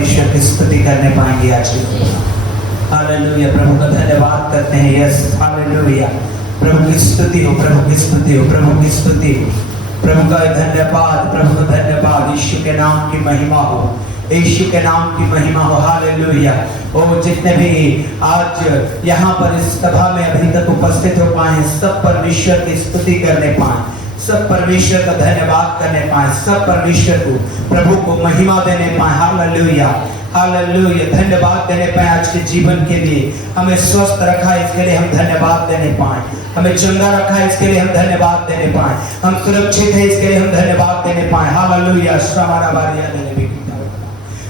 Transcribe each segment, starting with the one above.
परमेश्वर की स्तुति करने पाएंगे आज के। हालेलुया, प्रभु का धन्यवाद करते हैं। यस हालेलुया, प्रभु की स्तुति हो, प्रभु की स्तुति हो, प्रभु की स्तुति हो, प्रभु का धन्यवाद, प्रभु का धन्यवाद। यीशु के नाम की महिमा हो, यीशु के नाम की महिमा हो। हालेलुया। ओ जितने भी आज यहाँ पर इस सभा में अभी तक उपस्थित हो पाए हैं, सब परमेश्वर की स्तुति करने पाए, सब परमेश्वर का धन्यवाद करने पाए, सब परमेश्वर को, प्रभु को महिमा देने पाए। हालेलुया, हालेलुया, धन्यवाद देने पाए आज के जीवन के लिए। हमें स्वस्थ रखा है, इसके लिए हम धन्यवाद देने पाए। हमें चंगा रखा है, इसके लिए हम धन्यवाद देने पाए। हम सुरक्षित है, इसके लिए हम धन्यवाद देने पाए। हालेलुया, श्रामारा बारिया देने भी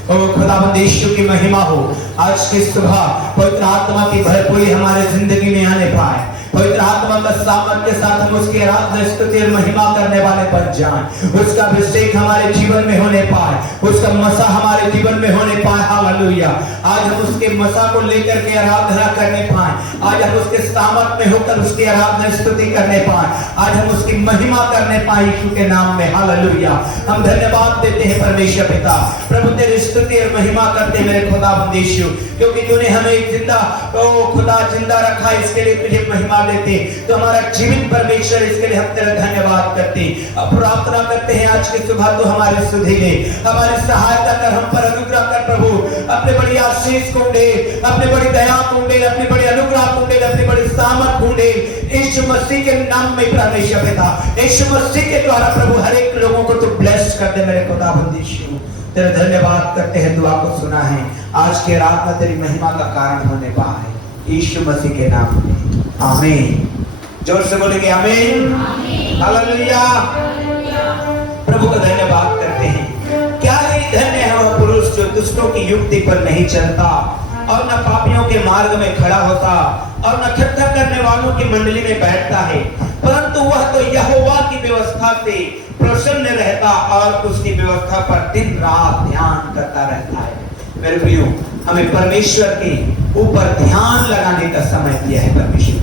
ओ खुदावंद यीशु की महिमा हो। आज की सुबह पवित्र आत्मा की भरपूरी हमारे जिंदगी में आने पाए। पवित्र आत्मा का सामर्थ्य के साथ हम उसकी आराधना स्तुति और महिमा करने वाले बन जाएं। उसका अभिषेक हमारे जीवन में होने पाए, उसका मसा हमारे जीवन में होने पाए। हालेलुया, आज हम उसके मसा को लेकर के आराधना करने पाए, आज हम उसके सामर्थ्य में होकर उसकी आराधना स्तुति करने पाए, आज हम उसकी महिमा करने पाए यीशु के नाम में। हालेलुया, हम धन्यवाद देते हैं परमेश्वर पिता, प्रभु तेरी स्तुति और महिमा करते मेरे खुदावंद यीशु, क्योंकि तूने हमें एक जिंदा ओ खुदा जिंदा रखा, इसके लिए तुझे महिमा देते। तो हमारा जीवित परमेश्वर, इसके लिए हम तेरा धन्यवाद करते, प्रार्थना करते हैं आज की सुबह तो हमारे सुधि ले, हमारी सहायता कर, हम पर अनुग्रह कर प्रभु। अपने बड़ी आशीष को दे, अपने बड़ी दया को दे, अपने बड़ी अनुग्रह को दे, अपनी बड़ी सामर्थ को दे, यीशु मसीह के नाम में परमेश्वर पिता। यीशु मसीह के द्वारा प्रभु हर एक लोगों को तू ब्लेस कर दे मेरे खुदावंद यीशु। तेरा धन्यवाद करते हैं, दुआ को सुना है, आज के रात में तेरी महिमा का कारण होने पाए यीशु मसीह के नाम में, आमीन। जोर से बोलेंगे आमीन, हालेलुया। प्रभु का धन्यवाद करते हैं। क्या ही धन्य है वह पुरुष जो दुष्टों की युक्ति पर नहीं चलता और न पापियों के मार्ग में खड़ा होता और न ठट्ठा करने वालों की मंडली में बैठता है, परंतु वह तो यहोवा की व्यवस्था से प्रसन्न रहता और उसकी व्यवस्था पर दिन रात ध्यान करता रहता है। मेरे प्रियो, हमें परमेश्वर के ऊपर ध्यान लगाने का समय दिया है परमेश्वर,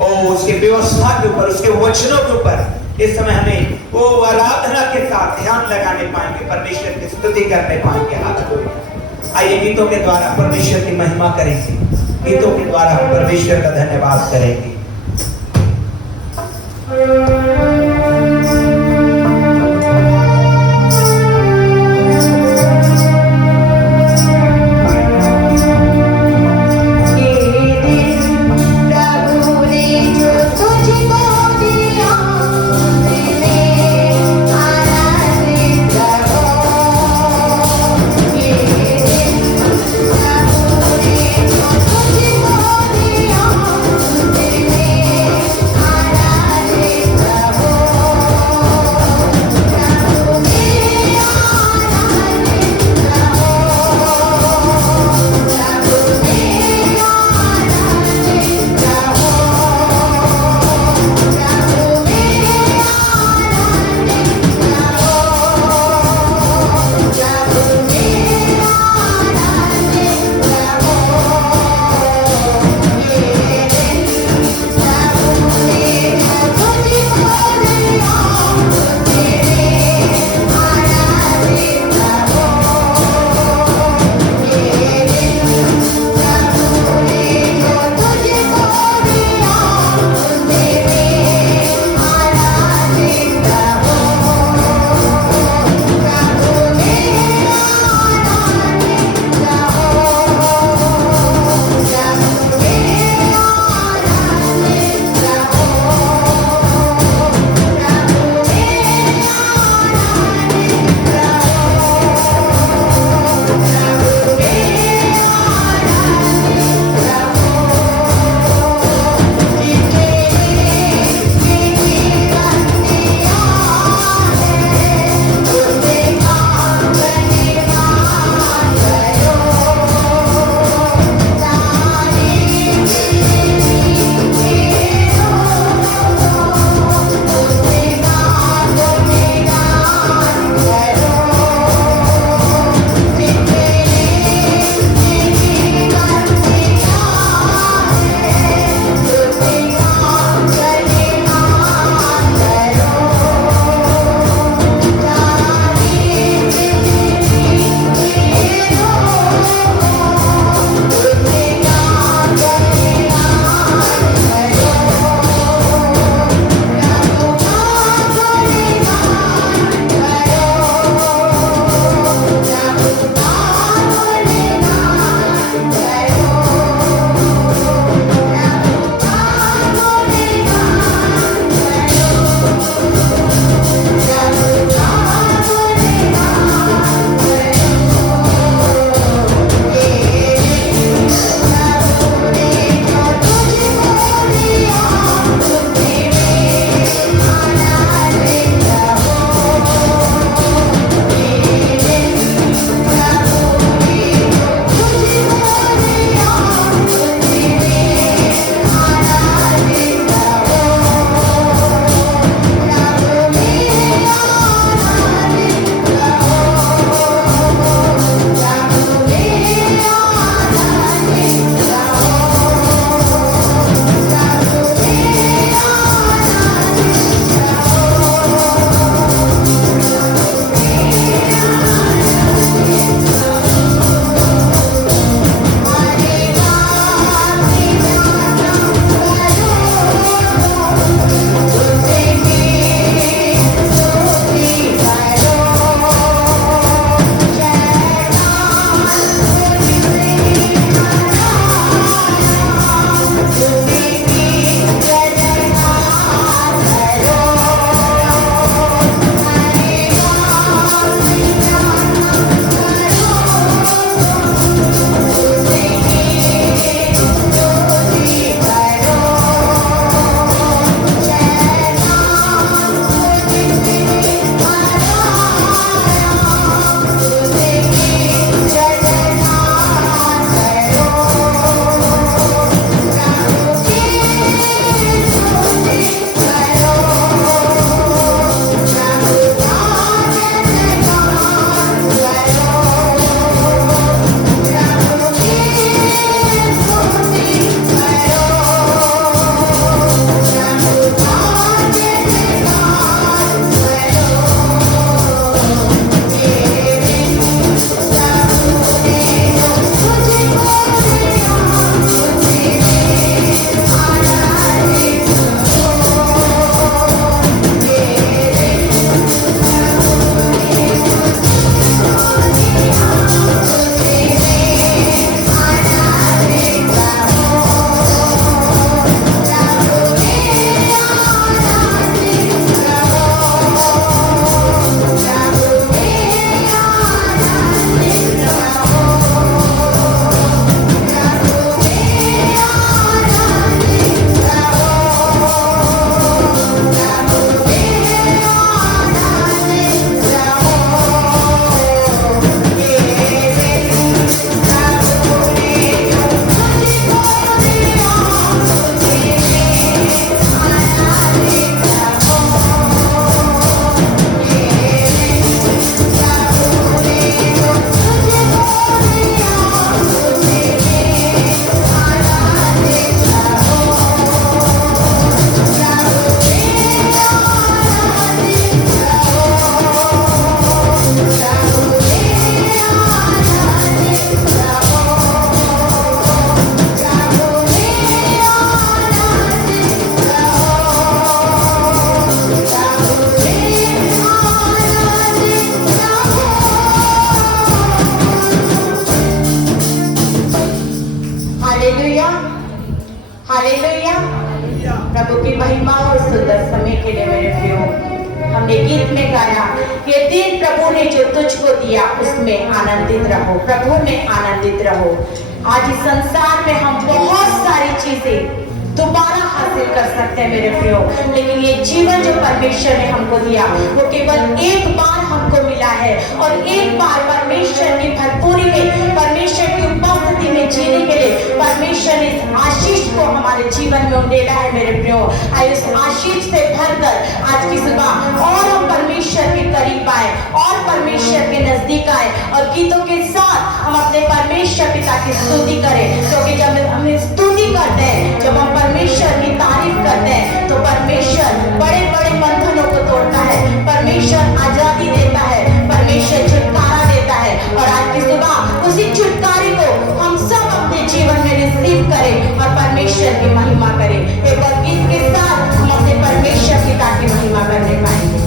और उसके व्यवस्था के ऊपर, उसके वचनों के ऊपर इस समय हमें वो आराधना के साथ ध्यान लगाने पाएंगे, परमेश्वर की स्तुति करने पाएंगे। हालेलुया। आइए गीतों के द्वारा परमेश्वर की महिमा करेंगे, गीतों के द्वारा हम परमेश्वर का धन्यवाद करेंगे। Thank you. ये दिन प्रभु ने जो तुझको दिया उसमें आनंदित रहो, प्रभु में आनंदित रहो। आज इस संसार में हम बहुत सारी चीजें दोबारा हासिल कर सकते हैं मेरे प्रियो, लेकिन ये जीवन जो परमेश्वर ने हमको दिया वो केवल एक बार हमको मिला है, और एक बार परमेश्वर की भरपूरी में, परमेश्वर की उपस्थिति में जीने के लिए परमेश्वर ने इस आशीष को हमारे जीवन में उंडेला है मेरे प्रियो। आइए उस आशीष से भरकर आज की सुबह और हम परमेश्वर के करीब आए और परमेश्वर के नजदीक आए, और गीतों के साथ हम अपने परमेश्वर पिता की स्तुति करें, क्योंकि जब हम स्तुति करते हैं, जब हम परमेश्वर की तारीफ करते हैं, तो परमेश्वर बड़े बड़े बंधनों को तोड़ता है, परमेश्वर आजादी देता है, परमेश्वर छुटकारा देता है। और आज की सुबह उसी छुटकारे को हम सब अपने जीवन में रिसीव करें और परमेश्वर की महिमा करें। एक और गीत के साथ हम अपने परमेश्वर पिता की महिमा करने पाएंगे।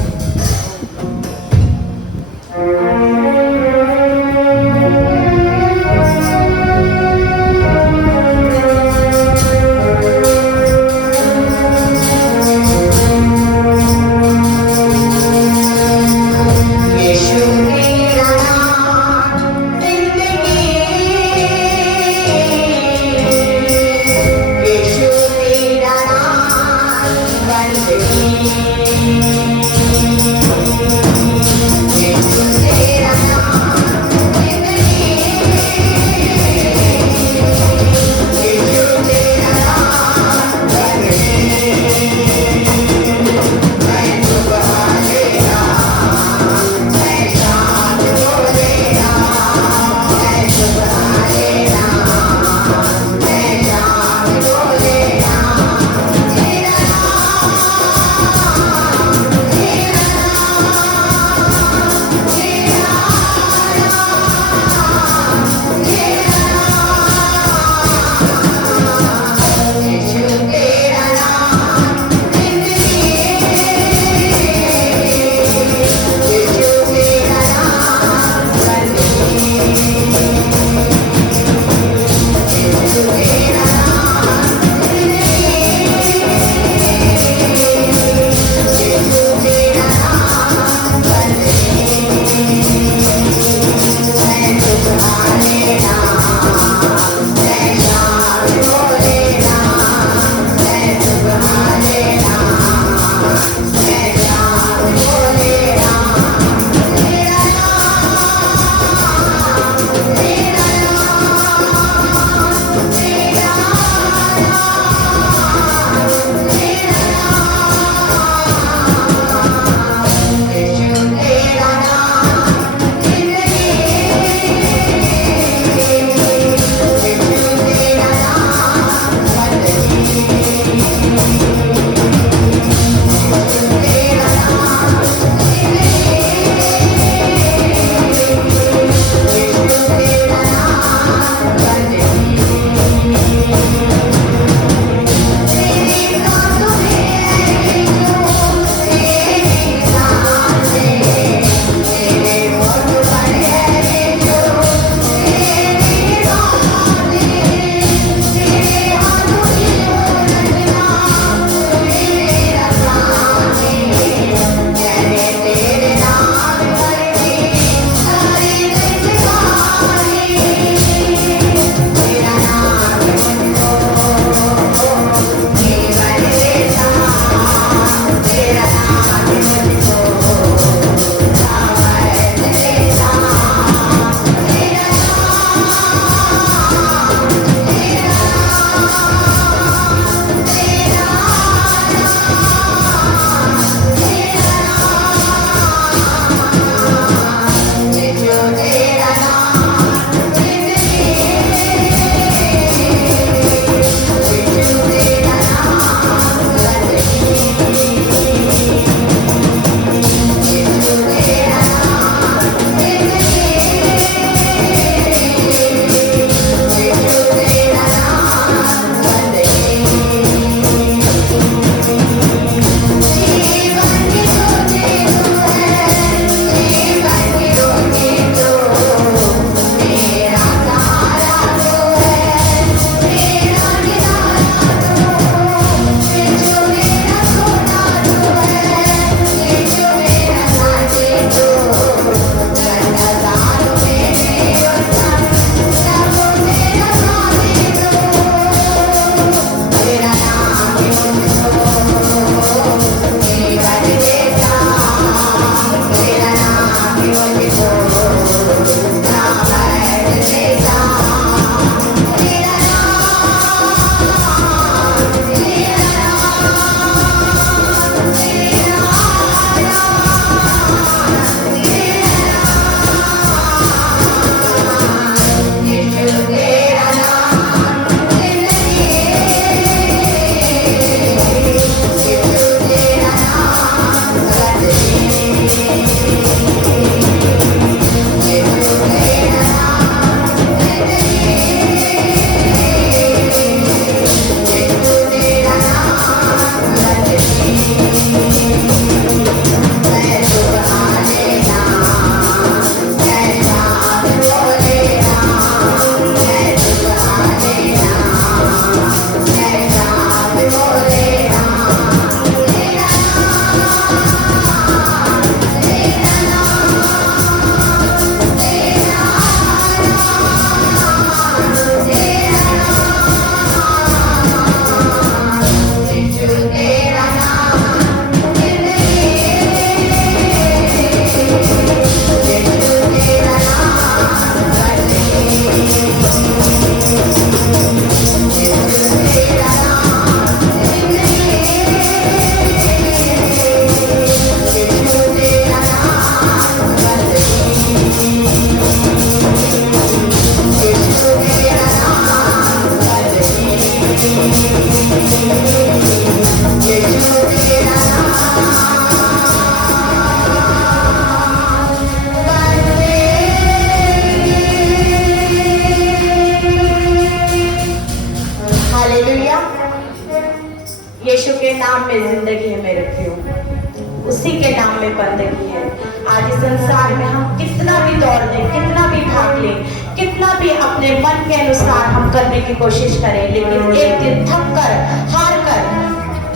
संसार में हम कितना भी दौड़ लें, कितना भी भाग लें, कितना भी अपने मन के अनुसार हम करने की कोशिश करें, लेकिन एक दिन थक कर, हार कर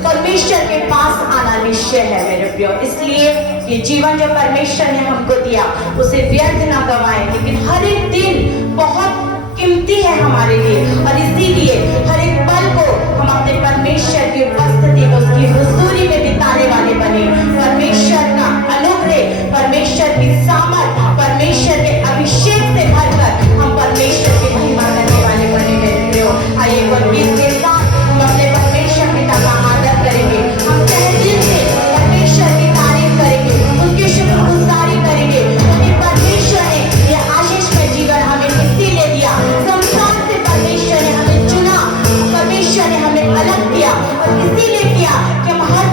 परमेश्वर के पास आना निश्चय है मेरे प्रियो। इसलिए ये जीवन जो परमेश्वर ने हमको दिया उसे व्यर्थ ना गवाएं, लेकिन हर एक दिन बहुत कीमती है हमारे लिए, और इसीलिए हर एक पल को हम अपने परमेश्वर की उपस्थिति में, उसकी हुजूरी में बिताने वाले बने। परमेश्वर का अनुग्रह, परमेश्वर की सामर्थ, परमेश्वर के अभिषेक से भरकर हम परमेश्वर की महिमा करने वाले बने मेरे प्रियो। आइए एक गीत के साथ हम अपने परमेश्वर पिता का आदर करेंगे, हम तहे दिल से परमेश्वर की तारीफ करेंगे, उनकी शुक्रगुजारी करेंगे, क्योंकि परमेश्वर ने यह आशीष में जीवन हमें इसीलिए दिया। संसार से परमेश्वर ने हमें चुना, परमेश्वर ने हमें अलग किया, और इसीलिए किया कि हम हर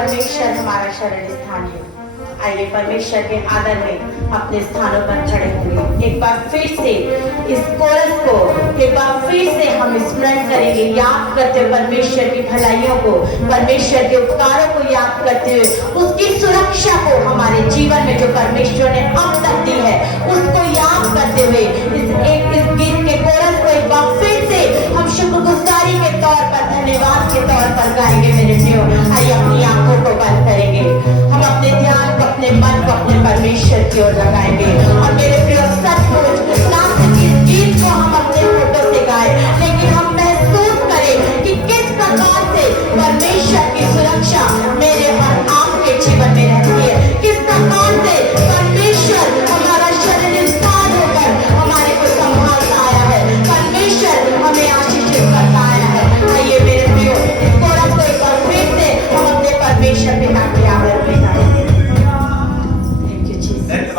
परमेश्वर हमारा शरण स्थान है। आइए परमेश्वर के आदर में अपने स्थानों पर खड़े होंगे। एक बार फिर से इस कोरस को एक बार फिर से हम स्मरण करेंगे, याद करते हुए परमेश्वर की भलाइयों को, परमेश्वर के उपकारों को याद करते हुए, उसकी सुरक्षा को हमारे जीवन में जो परमेश्वर ने अब तक दी है उसको याद करते हुए इस गीत के कोरस को एक बार फिर से हम शुक्रगुजारी के तौर पर, धन्यवाद के तौर पर गाएंगे मेरे प्रियो। आइए अपनी आंखों को बंद करेंगे, हम अपने ध्यान को, अपने मन को अपने परमेश्वर की ओर लगाएंगे। और मेरे प्रियो सचमुच ना सिर्फ इस गीत को हम अपने फोटो से गाए, लेकिन हम महसूस करें कि किस प्रकार से परमेश्वर की सुरक्षा मेरे और आपके जीवन में रहती है, किस प्रकार से परमेश्वर हमारा शरण स्थान होकर हमारे को संभालता आया है, परमेश्वर हमें आशीषित करता आया है। आइए मेरे प्रियो इस कोरस को एक बार फिर से हम अपने परमेश्वर पिता के आदर में गाएंगे। Thank you Jesus.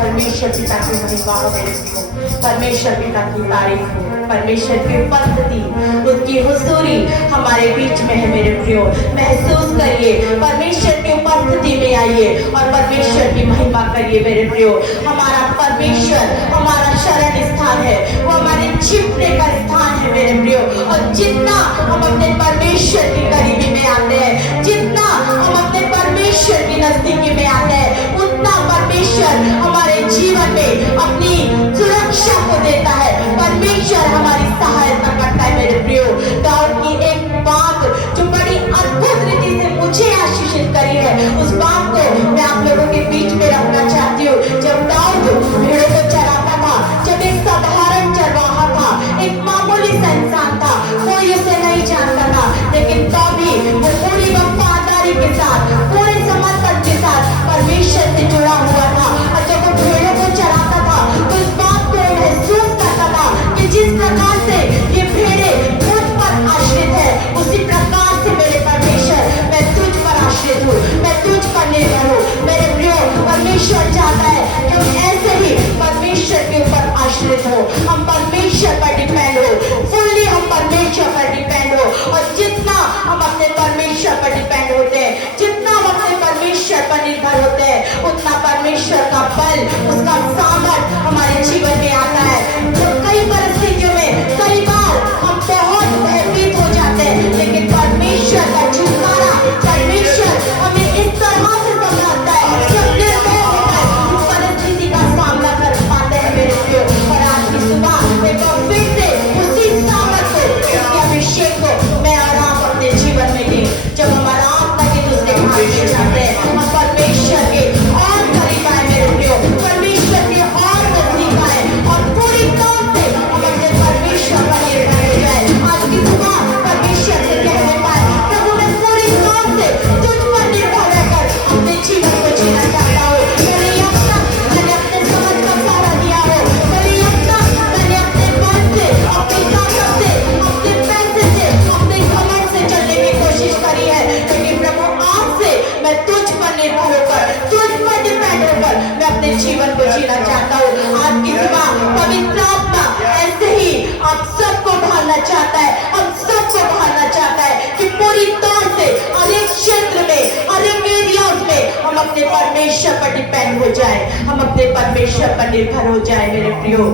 परमेश्वर पिता की महिमा हो मेरे को, परमेश्वर पिता की तारीफ हो, परमेश्वर की उपस्थिति, उसकी हुजूरी हमारे बीच में है मेरे प्रियो। महसूस करिए, परमेश्वर की उपस्थिति में आइए और परमेश्वर की महिमा करिए मेरे प्रियो। हमारा परमेश्वर हमारा शरण स्थान है, वो हमारे छिपने का स्थान है मेरे प्रियो। और जितना हम अपने परमेश्वर की करीबी में आते हैं, जितना हम अपने परमेश्वर की नजदीकी में आते हैं, उतना परमेश्वर हमारे जीवन में अपनी सुरक्षा को देता है, परमेश्वर हमारी सहायता करता है मेरे प्रियो। दाऊद की एक बात जो बड़ी अद्भुत रीति से मुझे आशीषित करी है, उस बात को मैं आप लोगों के बीच में रखना चाहती हूँ। जब दाऊद भेड़ों को चराता था, जब एक साधारण चरवाहा था, एक मामूली सा इंसान था, कोई उसे नहीं जानता था, लेकिन तो भी वो पूरी वफादारी के साथ, पूरे समर्पण के साथ परमेश्वर से जुड़ा हुआ था। और जब वो भेड़ों को चराता था चाहता है, हम सबको बढ़ाना चाहता है कि पूरी तौर से हर एक क्षेत्र में, हर एक एरियाज में हम अपने परमेश्वर पर डिपेंड हो जाए, हम अपने परमेश्वर पर निर्भर हो जाए मेरे प्रियो।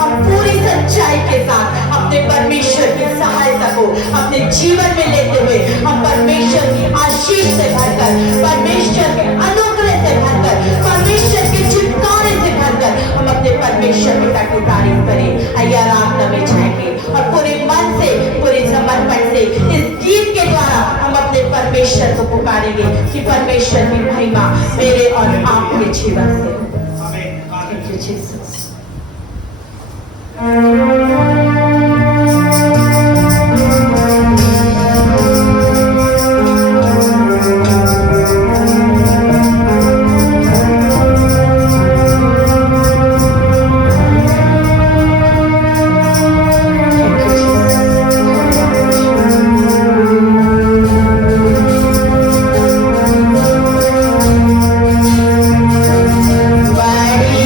हम पूरी सच्चाई के साथ अपने परमेश्वर की सहायता को अपने जीवन में लेते हुए हम परमेश्वर की आशीष से भरकर, परमेश्वर के अनुग्रह से भरकर, परमेश्वर के छुटकारे से भरकर हम अपने परमेश्वर पिता की तारीफ करें। आइए आराधना में जाएंगे और पूरे मन से, पूरे समर्पण से इस गीत के द्वारा हम अपने परमेश्वर को पुकारेंगे कि परमेश्वर की महिमा मेरे और आपके जीवन से। Thank you, Jesus. बड़ी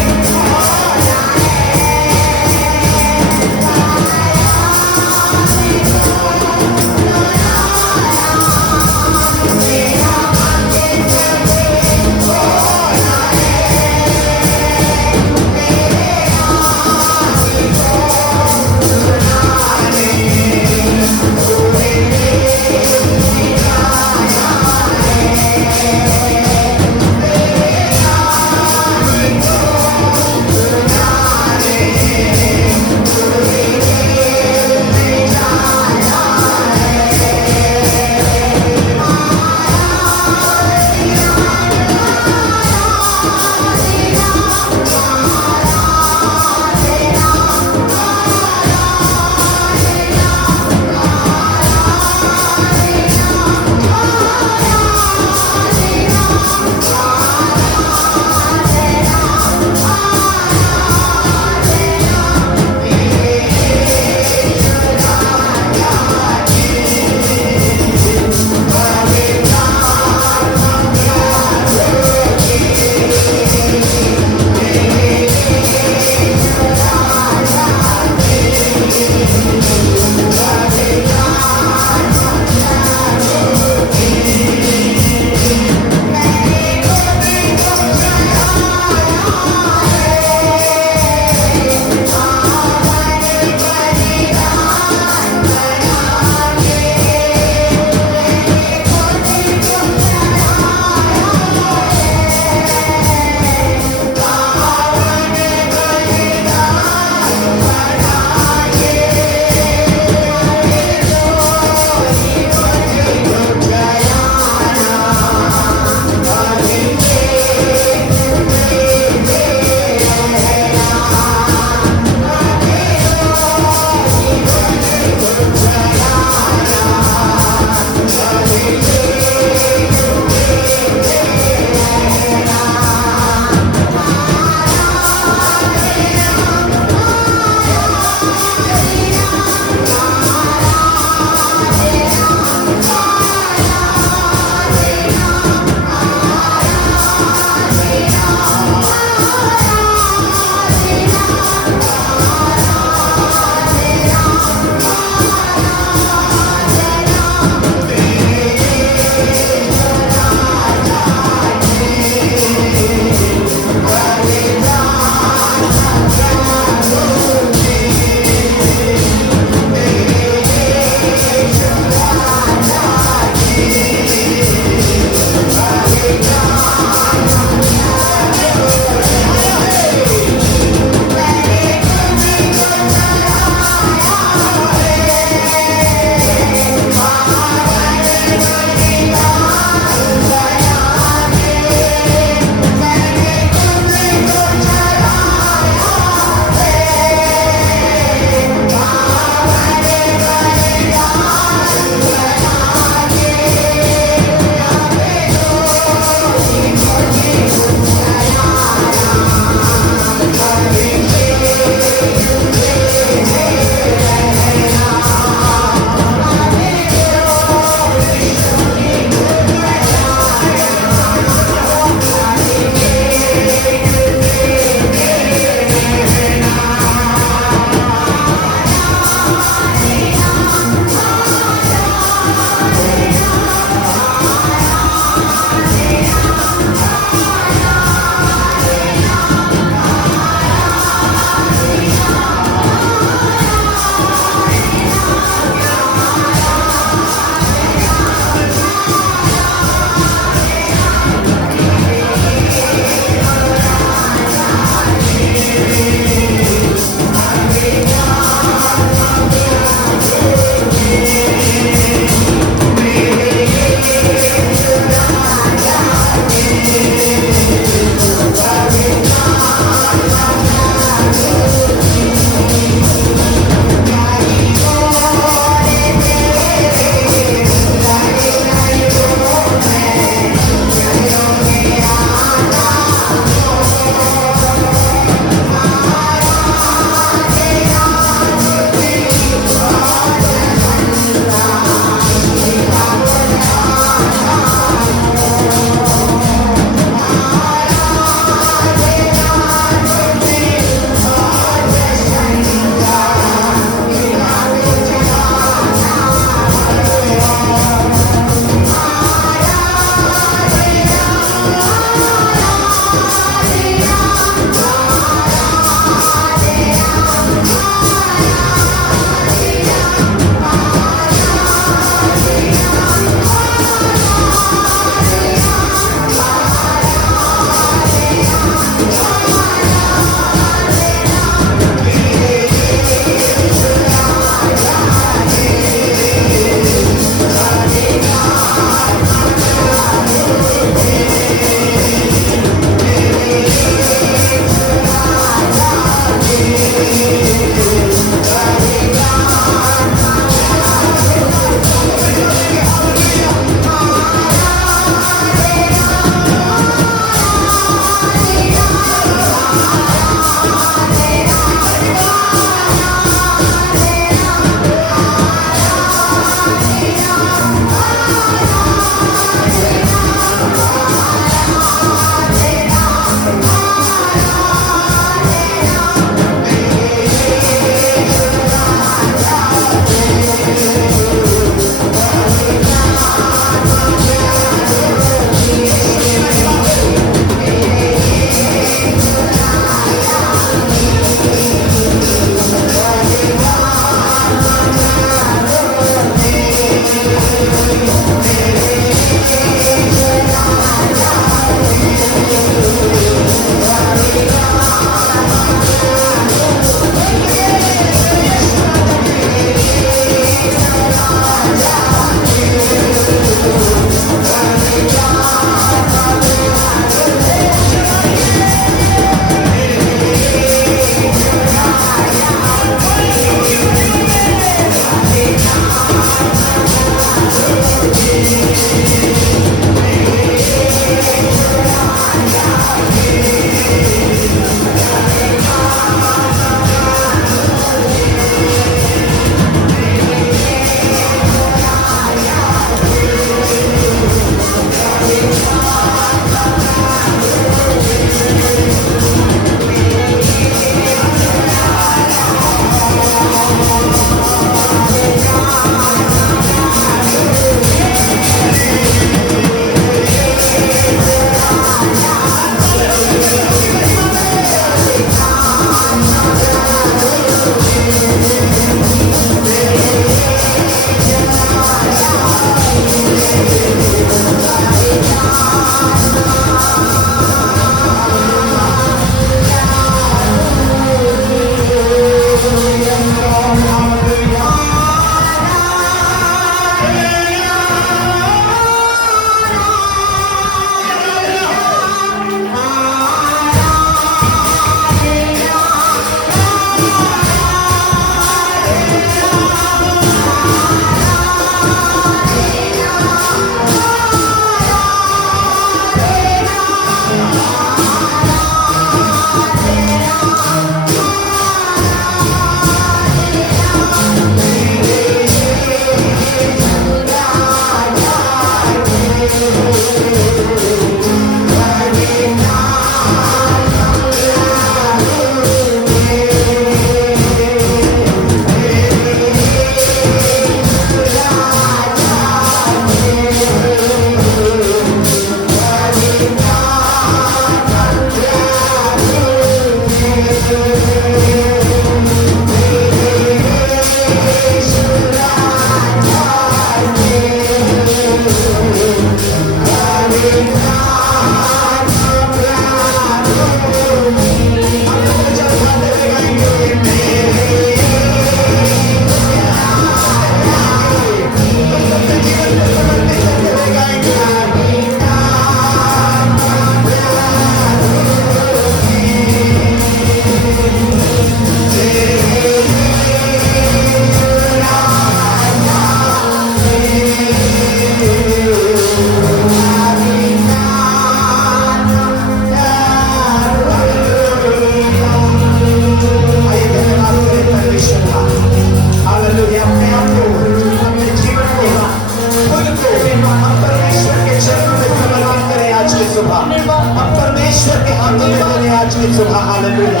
की सुबह हालेलुया।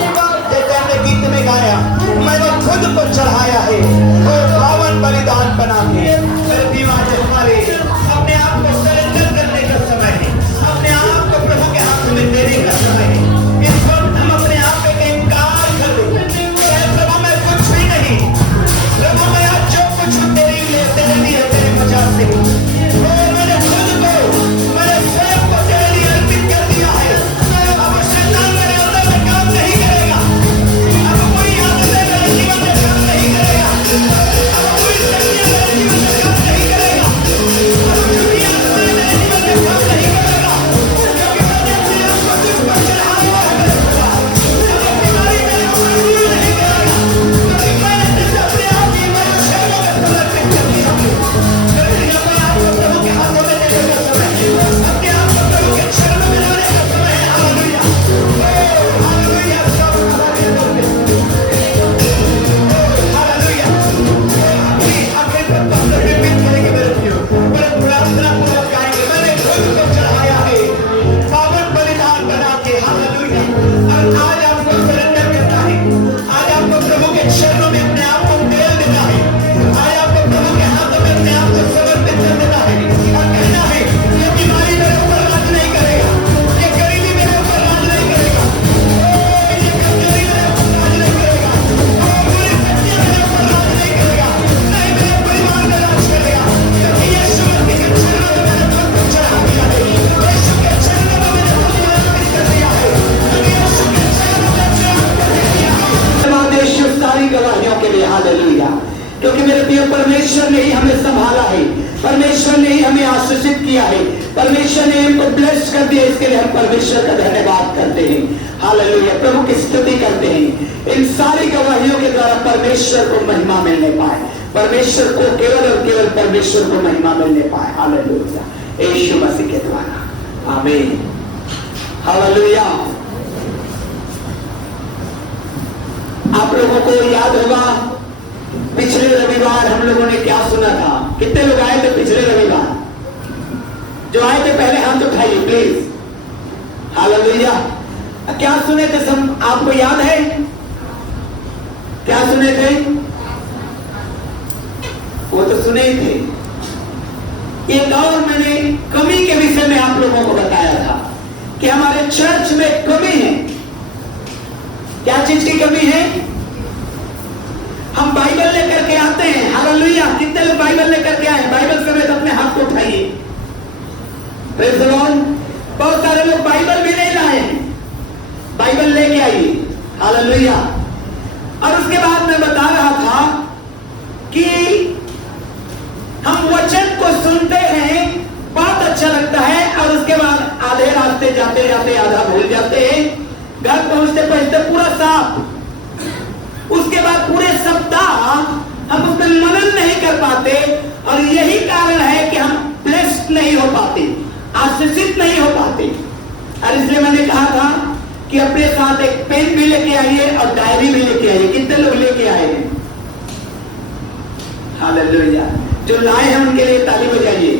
जैसे हमने गीत में गाया, मैंने खुद को चढ़ाया है वो पावन बलिदान बना के। मेरे दीवाने हमारे अपने आप को सरेंडर करने का समय है, अपने आप को प्रभु के हाथ में देने का समय है। इस वक्त हम अपने आप पे इनकार कर दो, प्रभु मैं कुछ भी नहीं, प्रभु मैं आज जो कुछ तेरे लिए तेरी वजह से मैंने खुद को, मैंने स्वयं को तेरे लिए अर्पित कर दिया है। अब शैतान मेरे अंदर में काम नहीं करेगा, अब कोई आदतें मेरे जीवन में काम नहीं करेगा, अब कोई शक्तियां मेरे जीवन में काम नहीं करेगा, अब कोई आत्माएं मेरे जीवन में काम नहीं करेगा, क्योंकि मैंने अपने आप को तुझ पर चढ़ा दिया है मेरे खुदा। अब बीमारी मेरे ऊपर रूल नहीं करेगा, क्योंकि मैंने तुझे अपने आप ही मेरे चरणों में समर्पित कर दिया है। मेरे अपने आप को प्रभु के हाथों में देने का समय है, अपने आप को प्रभु के चरणों में लाने का समय है। हालेलुया, हालेलुया, सब हालेलुया। अपनी आंखें पर पत्थर पे पीट करेंगे मेरे प्रियो, बड़े प्रार्थना पूर्वक गाएंगे, मैंने खुद को चढ़ाया है पावन बलिदान बना के। हालेलुया। और आज आपको सरेंडर करना है, आज आपको प्रभु के चरणों में अपने आप को मेल देना है, आज आपको प्रभु के हाथों में अपने आप को समर्पित कर देना है और कहना है ये बीमारी मेरे ऊपर राज नहीं करेगा, ये गरीबी मेरे ऊपर राज नहीं करेगा, ये कमजोरी मेरे ऊपर राज नहीं करेगा, बुरी शक्तियां मेरे ऊपर राज नहीं करेगा, नहीं मेरे परिवार में राज करेगा, क्योंकि यीशु मसीह के चरणों में मैंने खुद को चढ़ा दिया है, यीशु के चरणों में मैंने खुद को अर्पित कर दिया है, क्योंकि यीशु के चरणों में चढ़ा दिया है। धन्यवाद यीशु सारी गवाहियों के लिए। हालेलुया। क्योंकि मेरे प्रिय परमेश्वर ने ही हमें संभाला है, परमेश्वर ने ही हमें आशीषित किया है, परमेश्वर ने हमको ब्लेस कर दिया, इसके लिए हम परमेश्वर का धन्यवाद करते हैं। हालेलुया, प्रभु की स्तुति करते हैं। इन सारी गवाहियों के द्वारा परमेश्वर को महिमा मिलने पाए, परमेश्वर को केवल और केवल परमेश्वर को महिमा मिलने पाए। हालेलुया, यीशु मसीह के द्वारा। आमीन। हालेलुया। आप लोगों को याद होगा पिछले रविवार हम लोगों ने क्या सुना था। कितने लोग आए थे पिछले रविवार? जो आए थे पहले हाथ उठाइए प्लीज। हालेलुया। क्या सुने थे सब? आपको याद है क्या सुने थे? वो तो सुने ही थे। एक और मैंने कमी के विषय में आप लोगों को बताया था कि हमारे चर्च में कमी है। क्या चीज की कमी है? हम बाइबल लेकर के आते हैं। हालेलुया। कितने लोग बाइबल लेकर के आए? बाइबल समेत अपने हाथ को उठाइए। Praise the Lord. बहुत सारे लोग बाइबल भी नहीं लाए, बाइबल लेके आइए। हालेलुया। और उसके बाद मैं बता रहा था कि हम वचन को सुनते हैं, बहुत अच्छा लगता है, और उसके बाद आधे रास्ते जाते जाते आधा भूल जाते हैं, घर पहुंचते पहुंचते पूरा साफ। उसके बाद पूरे सप्ताह हम उसमें मनन नहीं कर पाते, और यही कारण है कि हम ब्लेस्ड नहीं हो पाते, आशीषित नहीं हो पाते। और इसलिए मैंने कहा था कि अपने साथ एक पेन भी लेके आइए और डायरी भी लेके आइए। कितने लोग लेके आए हैं? हालेलुया। जो लाए हैं उनके लिए ताली बजाइए,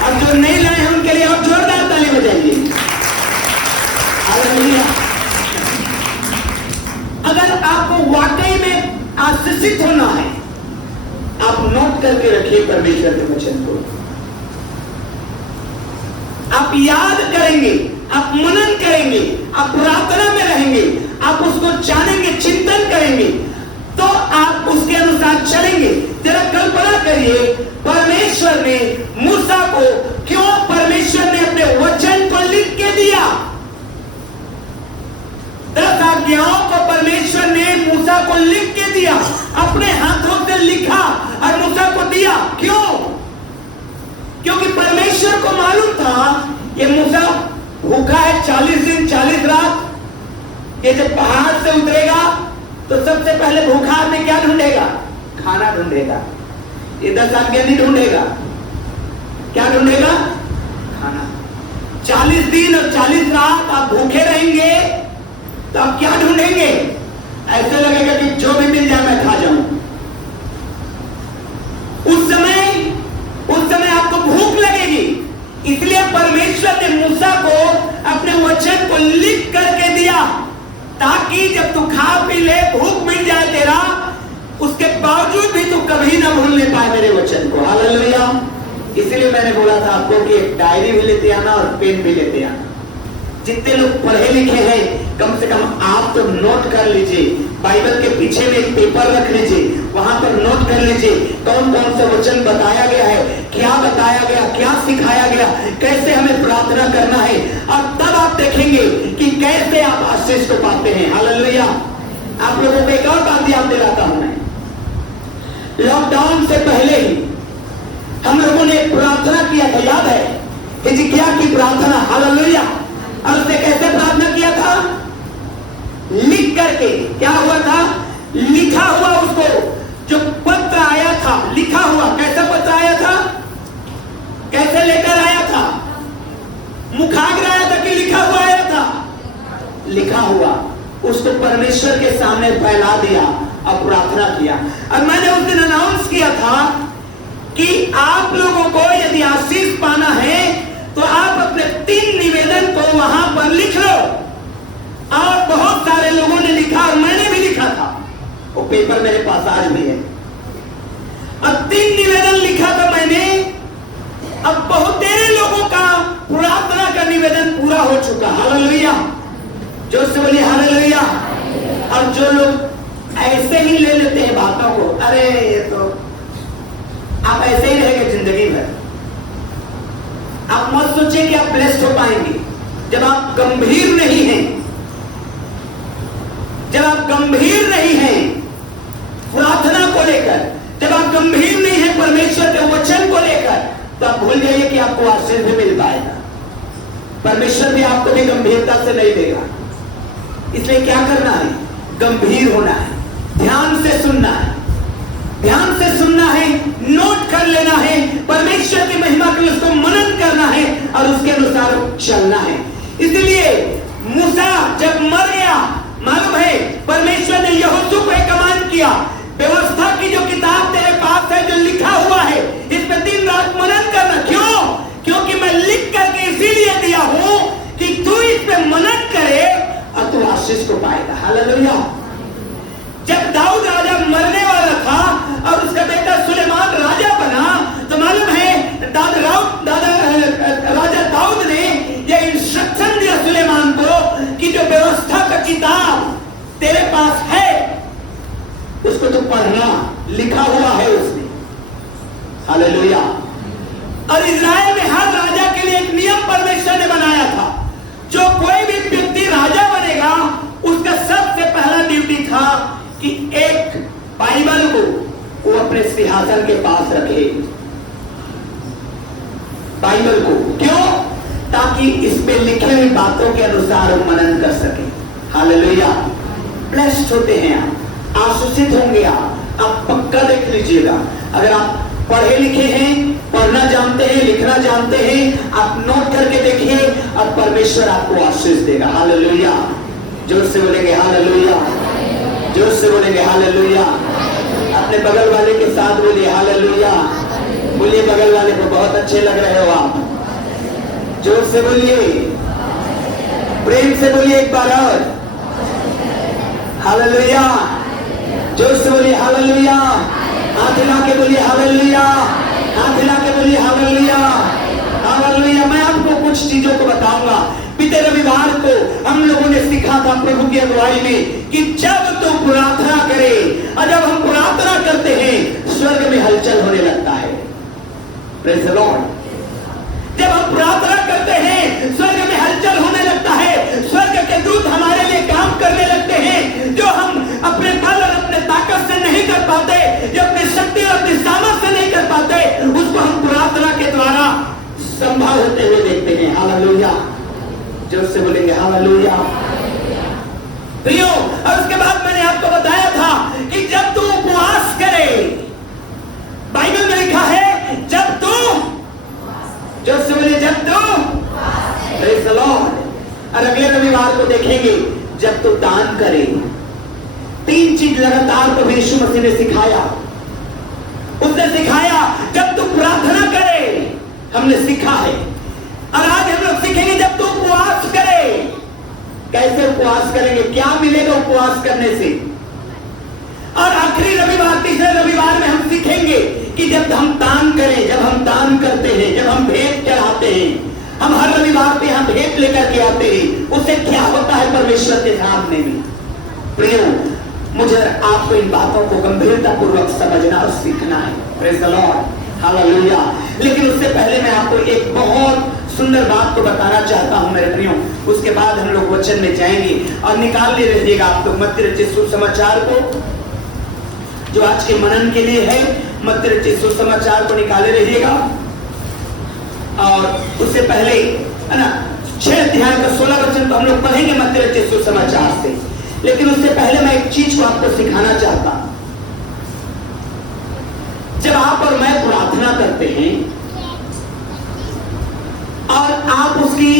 और जो नहीं लाए हैं उनके लिए आप जोरदार ताली बजाइए। हालेलुया। अगर आपको वाकई में आशीषित होना है, आप नोट करके रखिए परमेश्वर के वचन को। आप याद करेंगे, आप मनन करेंगे, आप प्रार्थना में रहेंगे, आप उसको जानेंगे, चिंतन करेंगे, तो आप उसके अनुसार चलेंगे। जरा कल्पना करिए, परमेश्वर ने मूसा को, क्यों परमेश्वर ने अपने वचन को लिख के दिया? 10 आज्ञाओं को परमेश्वर ने मूसा को लिख के दिया, अपने हाथों से लिखा और मूसा को दिया। क्यों? क्योंकि परमेश्वर को मालूम था ये मूसा भूखा है 40 दिन 40 रात, ये जब पहाड़ से उतरेगा तो सबसे पहले भूखा आदमी क्या ढूंढेगा? खाना ढूंढेगा। ये 10 आज्ञा नहीं ढूंढेगा। क्या ढूंढेगा? खाना। 40 दिन और 40 रात आप भूखे रहेंगे तो आप क्या ढूंढेंगे? ऐसे लगेगा कि जो भी मिल जाए मैं खा जाऊं। उस समय आपको भूख लगेगी, इसलिए परमेश्वर ने मूसा को ताकि जब तू खा पी ले, भूख मिट जाए तेरा, उसके बावजूद भी तू कभी ना भूलने पाए मेरे वचन को। हालेलुया। इसलिए मैंने बोला था आपको कि एक डायरी भी लेते आना और पेन भी लेते आना। जितने लोग पढ़े लिखे हैं कम से कम आप तो नोट कर लीजिए, बाइबल के पीछे में एक पेपर रख लीजिए, वहां पर नोट कर लीजिए कौन कौन सा वचन बताया गया है, क्या बताया गया, क्या सिखाया गया, कैसे हमें प्रार्थना करना है, और तब आप देखेंगे कि कैसे आप आशीष को पाते हैं। हालेलुया। आप लोगों को एक और बात याद दिलाता हूं मैं, लॉकडाउन से पहले ही हम लोगों ने प्रार्थना किया था, याद है? हिजकिय्याह की प्रार्थना। हालेलुया। और उसने कैसे प्रार्थना किया था? लिख करके। क्या हुआ था? लिखा हुआ उसको जो पत्र आया था, लिखा हुआ। कैसा पत्र आया था? कैसे लेकर आया था? मुखाग्र आया था कि लिखा हुआ आया था? लिखा हुआ। उसको परमेश्वर के सामने फैला दिया और प्रार्थना किया। और मैंने उस दिन अनाउंस किया था कि आप लोगों को यदि आशीष पाना है तो आप अपने 3 निवेदन को वहां पर लिख लो। और बहुत सारे लोगों ने लिखा और मैंने भी लिखा था, वो पेपर मेरे पास आज भी है। अब 3 निवेदन लिखा था मैंने। अब बहुत तेरे लोगों का प्रार्थना का निवेदन पूरा हो चुका। हालेलुया। जो से बोलिए हालेलुया। और जो लोग ऐसे ही ले लेते हैं बातों को, अरे ये तो आप ऐसे ही रहेंगे जिंदगी भर। आप मत सोचिए कि आप ब्लेस्ड हो पाएंगे जब आप गंभीर नहीं हैं। जब आप गंभीर नहीं हैं प्रार्थना को लेकर, जब आप गंभीर नहीं हैं परमेश्वर के वचन को लेकर, तो आप भूल जाइए कि आपको आशीष भी मिल पाएगा। परमेश्वर भी आपको भी गंभीरता से नहीं देगा। इसलिए क्या करना है? गंभीर होना है, ध्यान से सुनना है, ध्यान से सुनना है, नोट कर लेना है, परमेश्वर की महिमा के लिए उसको मनन करना है और उसके अनुसार चलना है। इसलिए मूसा जब मर गया, मालूम है परमेश्वर ने यहोशू को कमांड किया, व्यवस्था की जो किताब तेरे पास है, जो लिखा हुआ है, इस पे दिन रात मनन करना। क्यों? क्योंकि मैं लिख करके इसीलिए दिया हूं कि तू इस पे मनन करे और तू आशीष को पाएगा। हालेलुया। जब दाऊद राजा मरने वाला था और उसका बेटा सुलेमान राजा बना, तो मालूम है राजा दाऊद ने यह इंस्ट्रक्शन दिया सुलेमान को कि जो व्यवस्था का किताब तेरे पास है उसको तो पढ़ना, लिखा हुआ है उसमें। हालेलुया। और इजराइल में हर राजा के लिए एक नियम परमेश्वर ने बनाया था। जो कोई भी व्यक्ति राजा बनेगा उसका सबसे पहला ड्यूटी था कि एक बाइबल को वो अपने सिंहासन के पास रखे। बाइबल को क्यों? ताकि इस पे लिखे हुई बातों के अनुसार वो मनन कर सके। हालेलुया। ब्लेस्ड होते हैं आप, आशीषित होंगे आप पक्का देख लीजिएगा। अगर आप पढ़े लिखे हैं, पढ़ना जानते हैं, लिखना जानते हैं, आप नोट करके देखिए और परमेश्वर आपको आशीष देगा। हालेलुया। जोर से बोलेंगे हालेलुया। जोर से बोलेंगे हालेलुया। अपने बगल वाले के साथ बोलिए हालेलुया। बोलिए बगल वाले को, बहुत अच्छे लग रहे हो आप। जोर से बोलिए, प्रेम से बोलिए एक बार और हालेलुया। जोर से बोलिए हालेलुया। हाथ हिला के बोलिए हालेलुया। हाथ हिला के बोलिए हालेलुया। हालेलुया। मैं आपको कुछ चीजों को बताऊंगा। बीते रविवार को हम लोगों ने सीखा था प्रभु की अगुवाई में कि जब तुम प्रार्थना करे और जब हम प्रार्थना करते हैं स्वर्ग में हलचल होने लगता है। Praise the Lord. जब हम प्रार्थना करते हैं स्वर्ग में हलचल होने लगता है। स्वर्ग के दूत हमारे लिए काम करने लगते हैं। जो हम अपने बल और अपने ताकत से नहीं कर पाते, जो अपनी शक्ति और अपनी सामर्थ से नहीं कर पाते, उसको हम प्रार्थना के द्वारा संभव होते हुए देखते हैं। हालेलुया। जोर से बोलेंगे हालेलुया। प्रियो, और उसके बाद मैंने आपको बताया था कि जब तू उपवास करे, बाइबल में लिखा है जब तू, जोर से बोलिए जब तू, प्रेज़ द लॉर्ड। और अगले रविवार को देखेंगे जब तू दान करे। 3 चीज लगातार प्रभु यीशु मसीह ने सिखाया। उसने सिखाया जब तू प्रार्थना करे, हमने सीखा है। और आज हम लोग सीखेंगे जब तू उपवास करे। कैसे उपवास करेंगे, क्या मिलेगा उपवास करने से। और आखिरी रविवार, तीसरे रविवार में हम सीखेंगे कि जब हम दान करें, जब हम दान करते हैं, जब हम भेंट चढ़ाते हैं, हम हर रविवार पे हम भेंट लेकर के आते हैं, उससे क्या होता है परमेश्वर के सामने भी। प्रियो, मुझे आपको इन बातों को गंभीरता पूर्वक समझना और सीखना है। Praise the Lord, hallelujah. लेकिन उससे पहले मैं आपको एक बहुत सुंदर बात को बताना चाहता हूं मेरे प्रियो, उसके बाद हम लोग वचन में जाएंगे। और निकाल ले रहिएगा आप लोग मत्ती रचित सुसमाचार को, जो आज के मनन के लिए है। मत्ती रचित सुसमाचार को निकाले रहिएगा। और उससे पहले है ना 6 अध्याय का 16 वचन तो हम लोग पढ़ेंगे मत्ती रचित सुसमाचार से। लेकिन उससे पहले मैं एक चीज को आपको सिखाना चाहता हूं। जब आप और मैं प्रार्थना करते हैं और आप उसकी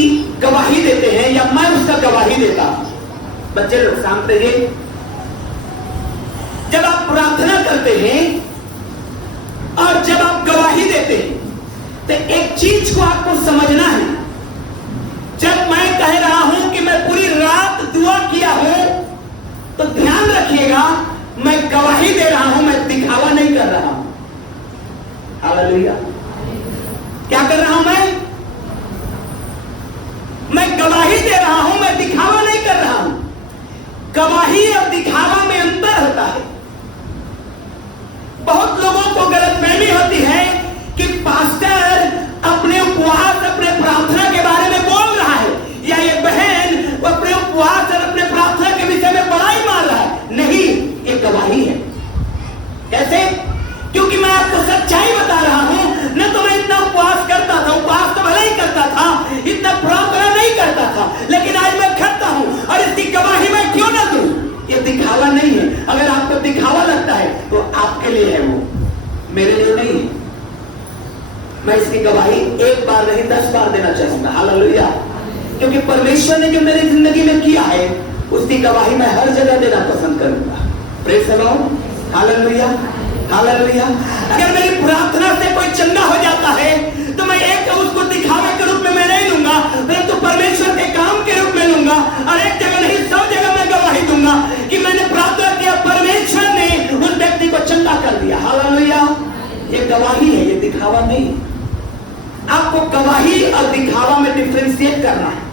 गवाही देते हैं, या मैं उसका गवाही देता हूं, बच्चे लोग शांत रहिए। जब आप प्रार्थना करते हैं और जब आप गवाही देते हैं, तो एक चीज को आपको समझना है। जब मैं कह रहा हूं कि मैं पूरी रात दुआ किया हूं, तो ध्यान रखिएगा, मैं गवाही दे रहा हूं, मैं दिखावा नहीं कर रहा हूं। हालेलुया। क्या कर रहा हूं मैं गवाही दे रहा हूं, मैं दिखावा नहीं कर रहा हूं। गवाही और दिखावा में अंतर होता है। बहुत लोगों को गलतफहमी होती है कि पास्टर अपने उपवास, अपने प्रार्थना के बारे में बोल रहा है, या ये बहन अपने उपवास और अपने प्रार्थना के विषय में बड़ाई मार रहा है। नहीं, ये गवाही है। कैसे? क्योंकि मैं आपको सच्चाई बता रहा हूं। न तो मैं इतना उपवास करता था, उपवास तो भले ही करता था, इतना प्रार्थना नहीं करता था, लेकिन आज मैं करता हूं, और इसकी गवाही मैं क्यों ना दूं? ये दिखावा नहीं है। अगर आपको दिखावा लगता है तो आपके लिए है, वो मेरे लिए नहीं है। मैं इसकी गवाही एक बार नहीं 10 बार देना चाहूंगा। हालेलुया। क्योंकि परमेश्वर ने जो मेरी जिंदगी में किया है, उसकी गवाही मैं हर जगह देना पसंद करूंगा। Praise the Lord, hallelujah, hallelujah. अगर मेरी प्रार्थना से कोई चंगा हो जाता है, तो मैं एक उसको दिखावे के रूप में मैं नहीं लूंगा, परंतु परमेश्वर के काम के रूप में लूंगा। और एक जगह नहीं, सब जगह मैं गवाही दूंगा कि मैंने प्रार्थना किया, परमेश्वर ने उस व्यक्ति को चंगा कर दिया। हालेलुया। ये गवाही है, ये दिखावा नहीं। आपको गवाही और दिखावा में डिफरेंशिएट करना है।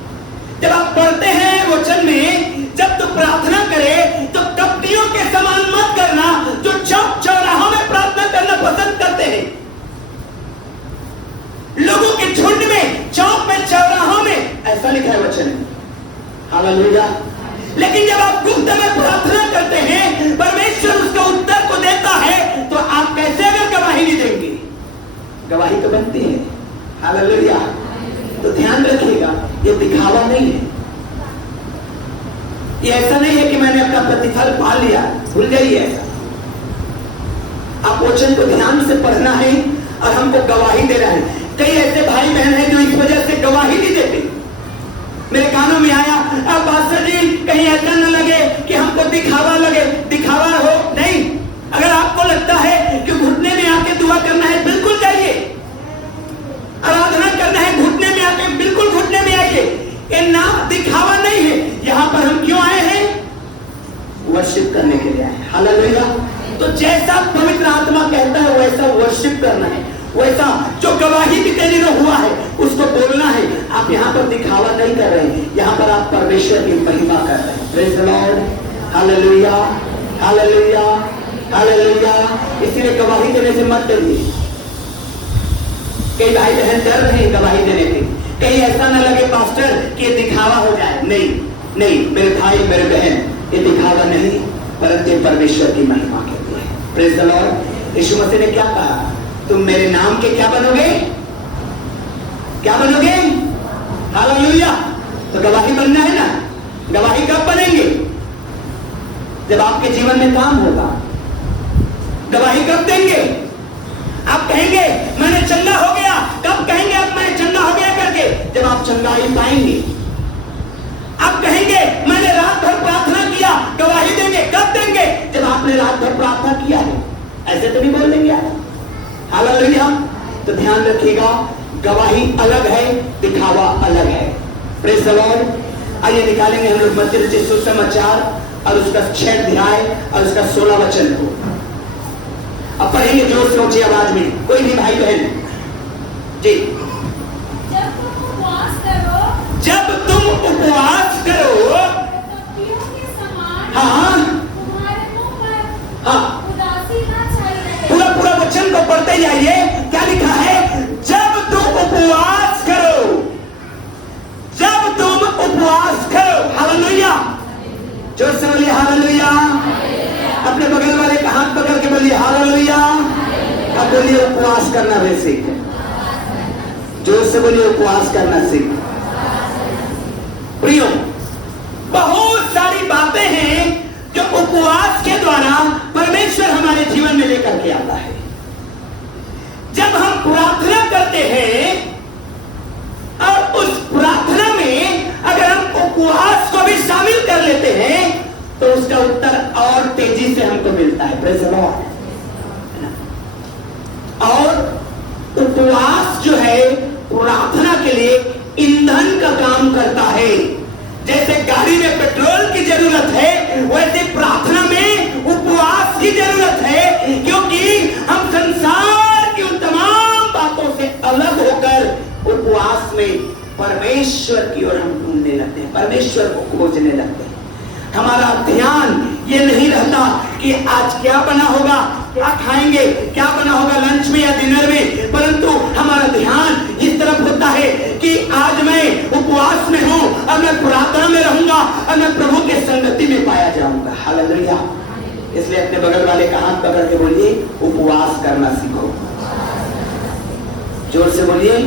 जब आप पढ़ते हैं वचन में, जब तो प्रार्थना करे तो कपटियों के समान मत करना, जो चौक चौराहों में प्रार्थना करना पसंद करते हैं। लोगों के झुंड में, चौक में, चौराहों में, ऐसा लिखा है वचन में। हालेलुया। लेकिन जब आप गुप्त में प्रार्थना करते हैं, परमेश्वर उसका उत्तर को देता है, तो आप कैसे अगर गवाही नहीं देंगे? गवाही तो बनती है। हालेलुया। तो ध्यान रखिएगा, ये दिखावा नहीं है। ये ऐसा नहीं है कि मैंने अपना प्रतिफल पा लिया, भूल जाइए ऐसा। आप वचन को ध्यान से पढ़ना है और हमको गवाही देना है। कई ऐसे भाई बहन हैं जो इस वजह से गवाही नहीं देते। मेरे कानों में आया, अब पास्टर जी कहीं ऐसा न लगे कि हमको दिखावा लगे, दिखावा हो नहीं। अगर आपको लगता है कि घुटने में आके दुआ करना है, बिल्कुल जाइए। आराधना करना है, घुटने में आके बिल्कुल घुटने में आइए। ये नाम दिखावा नहीं है। यहां पर हम क्यों आए हैं? वर्शिप करने के लिए आए हैं। हालेलुया। तो जैसा पवित्र आत्मा कहता है वैसा वर्शिप करना है, वैसा जो गवाही भी तेरी में हुआ है उसको बोलना है। आप यहाँ पर दिखावा नहीं कर रहे हैं, यहाँ पर आप परमेश्वर की महिमा कर रहे हैं। Praise the Lord, hallelujah, hallelujah, hallelujah. इसीलिए गवाही देने से मत डरिए। कई भाई बहन डर रहे हैं गवाही देने से, कहीं ऐसा ना लगे पास्टर कि ये दिखावा हो जाए। नहीं नहीं मेरे भाई मेरे बहन, ये दिखावा नहीं, परंतु परमेश्वर की महिमा के लिए। Praise the lord. Yeshu Masih ने क्या कहा? तुम मेरे नाम के क्या बनोगे? क्या बनोगे? हालेलुया। तो गवाही बनना है ना। गवाही कब बनेंगे? जब आपके जीवन में काम होगा। गवाही कब देंगे? आप कहेंगे मैंने चंगा हो गया। कब कहेंगे आप मैं चंगा हो गया करके? जब आप चंगाई पाएंगे। आप कहेंगे मैंने रात भर प्रार्थना किया। गवाही देंगे। कब देंगे? जब आपने रात भर प्रार्थना किया है। ऐसे तो नहीं बोल देंगे आप। हालेलुया। तो ध्यान रखिएगा, गवाही अलग है, दिखावा अलग है। Praise the Lord. आइए निकालेंगे हम लोग मत्ती रचित सुसमाचार और उसका 6 अध्याय और उसका 16 वचन को। अब पढ़ेंगे जोर से ऊंची आवाज में, कोई भी भाई बहन जी। जब तुम उपवास करो, जब तुम उपवास करो, पक्षियों के समान हाँ तुम्हारे मुंह पर हाँ उदासी न छाई रहे। पूरा पूरा वचन को पढ़ते जाइए। क्या लिखा है? जब तुम उपवास करो, जब तुम उपवास करो। हालेलुया, जोर से बोलिए हालेलुया। अपने बगल वाले का हाथ पकड़ के बोलिए हालेलुया। अब बोलिए उपवास करना भी सीख। जोर से बोलिए उपवास करना सीख। प्रियो, बहुत सारी बातें हैं जो उपवास के द्वारा परमेश्वर हमारे जीवन में लेकर के आता है। जब हम प्रार्थना करते हैं और उस प्रार्थना में अगर हम उपवास को भी शामिल कर लेते हैं तो उसका उत्तर और तेजी से हमको मिलता है। Praise the Lord. और उपवास जो है प्रार्थना के लिए ईंधन का काम करता है। जैसे गाड़ी में पेट्रोल की जरूरत है, वैसे प्रार्थना में उपवास की जरूरत है, क्योंकि हम संसार की उन तमाम बातों से अलग होकर उपवास में परमेश्वर की ओर हम ढूंढने लगते हैं, परमेश्वर को खोजने लगते हैं। हमारा ध्यान ये नहीं रहता कि आज क्या बना होगा, क्या खाएंगे, क्या बना होगा लंच में या डिनर में, परंतु हमारा ध्यान इस तरफ होता है कि आज मैं उपवास में हूं और मैं प्रार्थना में रहूंगा और मैं प्रभु के संगति में पाया जाऊंगा। हालेलुया। इसलिए अपने बगल वाले का हाथ पकड़ के बोलिए उपवास करना सीखो। जोर से बोलिए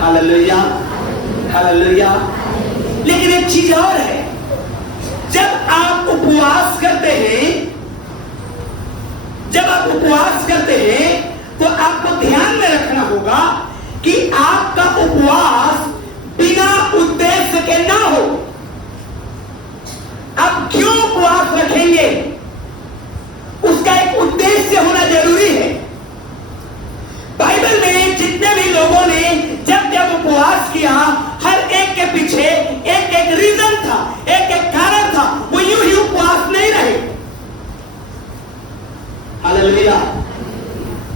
हालेलुया, हालेलुया। लेकिन एक चीज और है, जब आप उपवास करते हैं, जब आप उपवास करते हैं तो आपको ध्यान में रखना होगा कि आपका उपवास बिना उद्देश्य के ना हो। आप क्यों उपवास रखेंगे, उसका एक उद्देश्य होना जरूरी है। बाइबल में जितने भी लोगों ने जब जब उपवास किया, हर एक के पीछे एक एक रीजन था, एक एक कारण था। वो यूं ही उपवास नहीं रहे। हालेलुया।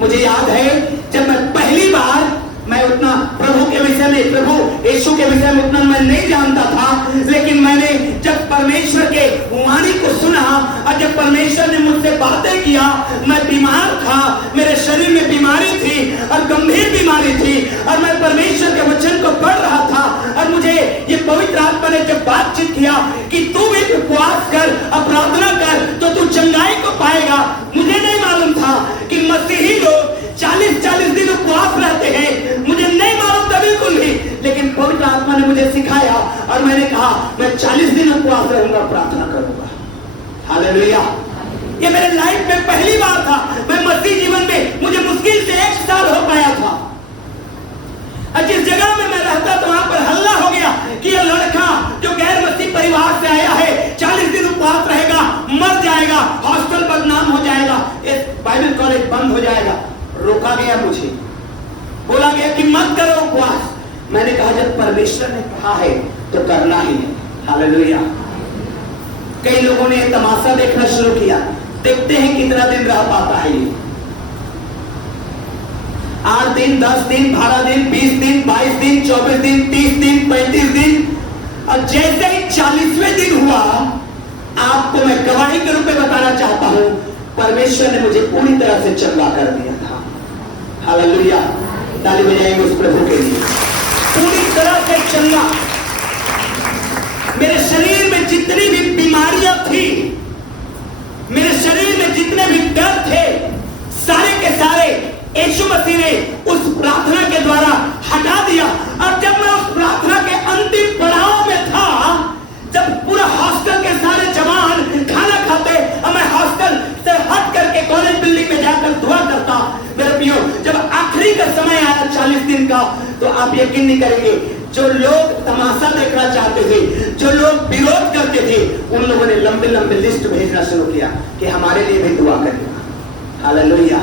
मुझे याद है जब मैं पहली बार, मैं उतना प्रभु के विषय में, प्रभु यीशु के विषय में उतना मैं नहीं जानता था, लेकिन मैंने जब परमेश्वर के वाणी को सुना और जब परमेश्वर ने मुझसे बातें किया, मैं बीमार था, मेरे शरीर में बीमारी थी और गंभीर बीमारी थी, और मैं परमेश्वर के वचन को पढ़ रहा था और मुझे ये पवित्र आत्मा ने जब बातचीत किया कि तू भी उपवास कर और प्रार्थना कर तो तू चंगाई को पाएगा। मुझे नहीं मालूम था कि मसीही लोग 40-40 दिन उपवास रहते हैं, मुझे नहीं मालूम था बिल्कुल भी, लेकिन पवित्र आत्मा ने मुझे सिखाया और मैंने कहा मैं 40 दिन उपवास रहूंगा, प्रार्थना करूंगा। हालेलुया। ये मेरे लाइफ में पहली बार था। मैं मसीह जीवन में मुझे मुश्किल से 1 साल हो पाया था, और जिस जगह में मैं रहता तो वहां पर हल्ला हो गया कि ये लड़का जो गैर मसीह परिवार से आया है 40 दिन उपवास रहेगा, मर जाएगा, हॉस्टल बदनाम हो जाएगा, बाइबल कॉलेज बंद हो जाएगा। रोका गया, मुझे बोला गया कि मत करो उपवास। मैंने कहा जब परमेश्वर ने कहा है तो करना ही है। हालेलुया। कई लोगों ने तमाशा देखना शुरू किया, देखते हैं कितना दिन रह पाता है ये। 8 दिन, 10 दिन, 12 दिन, 20 दिन, 22 दिन, 24 दिन, 30 दिन, 35 दिन, और जैसे ही 40वें दिन हुआ, आपको मैं गवाही के रूप में बताना चाहता हूं, परमेश्वर ने मुझे पूरी तरह से चंगा कर दिया था। हालेलुया। ताली बजाएंगे उस प्रभु के लिए। पूरी तरह से चंगा। मेरे शरीर में जितनी भी बीमारियां थी, मेरे शरीर में जितने भी दर्द थे, सारे के सारे यीशु मसीह ने उस प्रार्थना के द्वारा हटा दिया। और जब मैं उस प्रार्थना के अंतिम पड़ाव में था, जब पूरा हॉस्टल के सारे जवान खाना खाते और मैं हॉस्टल से हट करके कॉलेज बिल्डिंग में जाकर दुआ करता, मेरे प्रियो, जब आखिरी का समय आया 40 दिन का, तो आप यकीन नहीं करेंगे, जो लोग तमाशा देखना चाहते थे, जो लोग विरोध करते थे, उन लोगों ने लंबे लंबे लिस्ट भेजना शुरू किया कि हमारे लिए भी दुआ करिए। हालेलुया।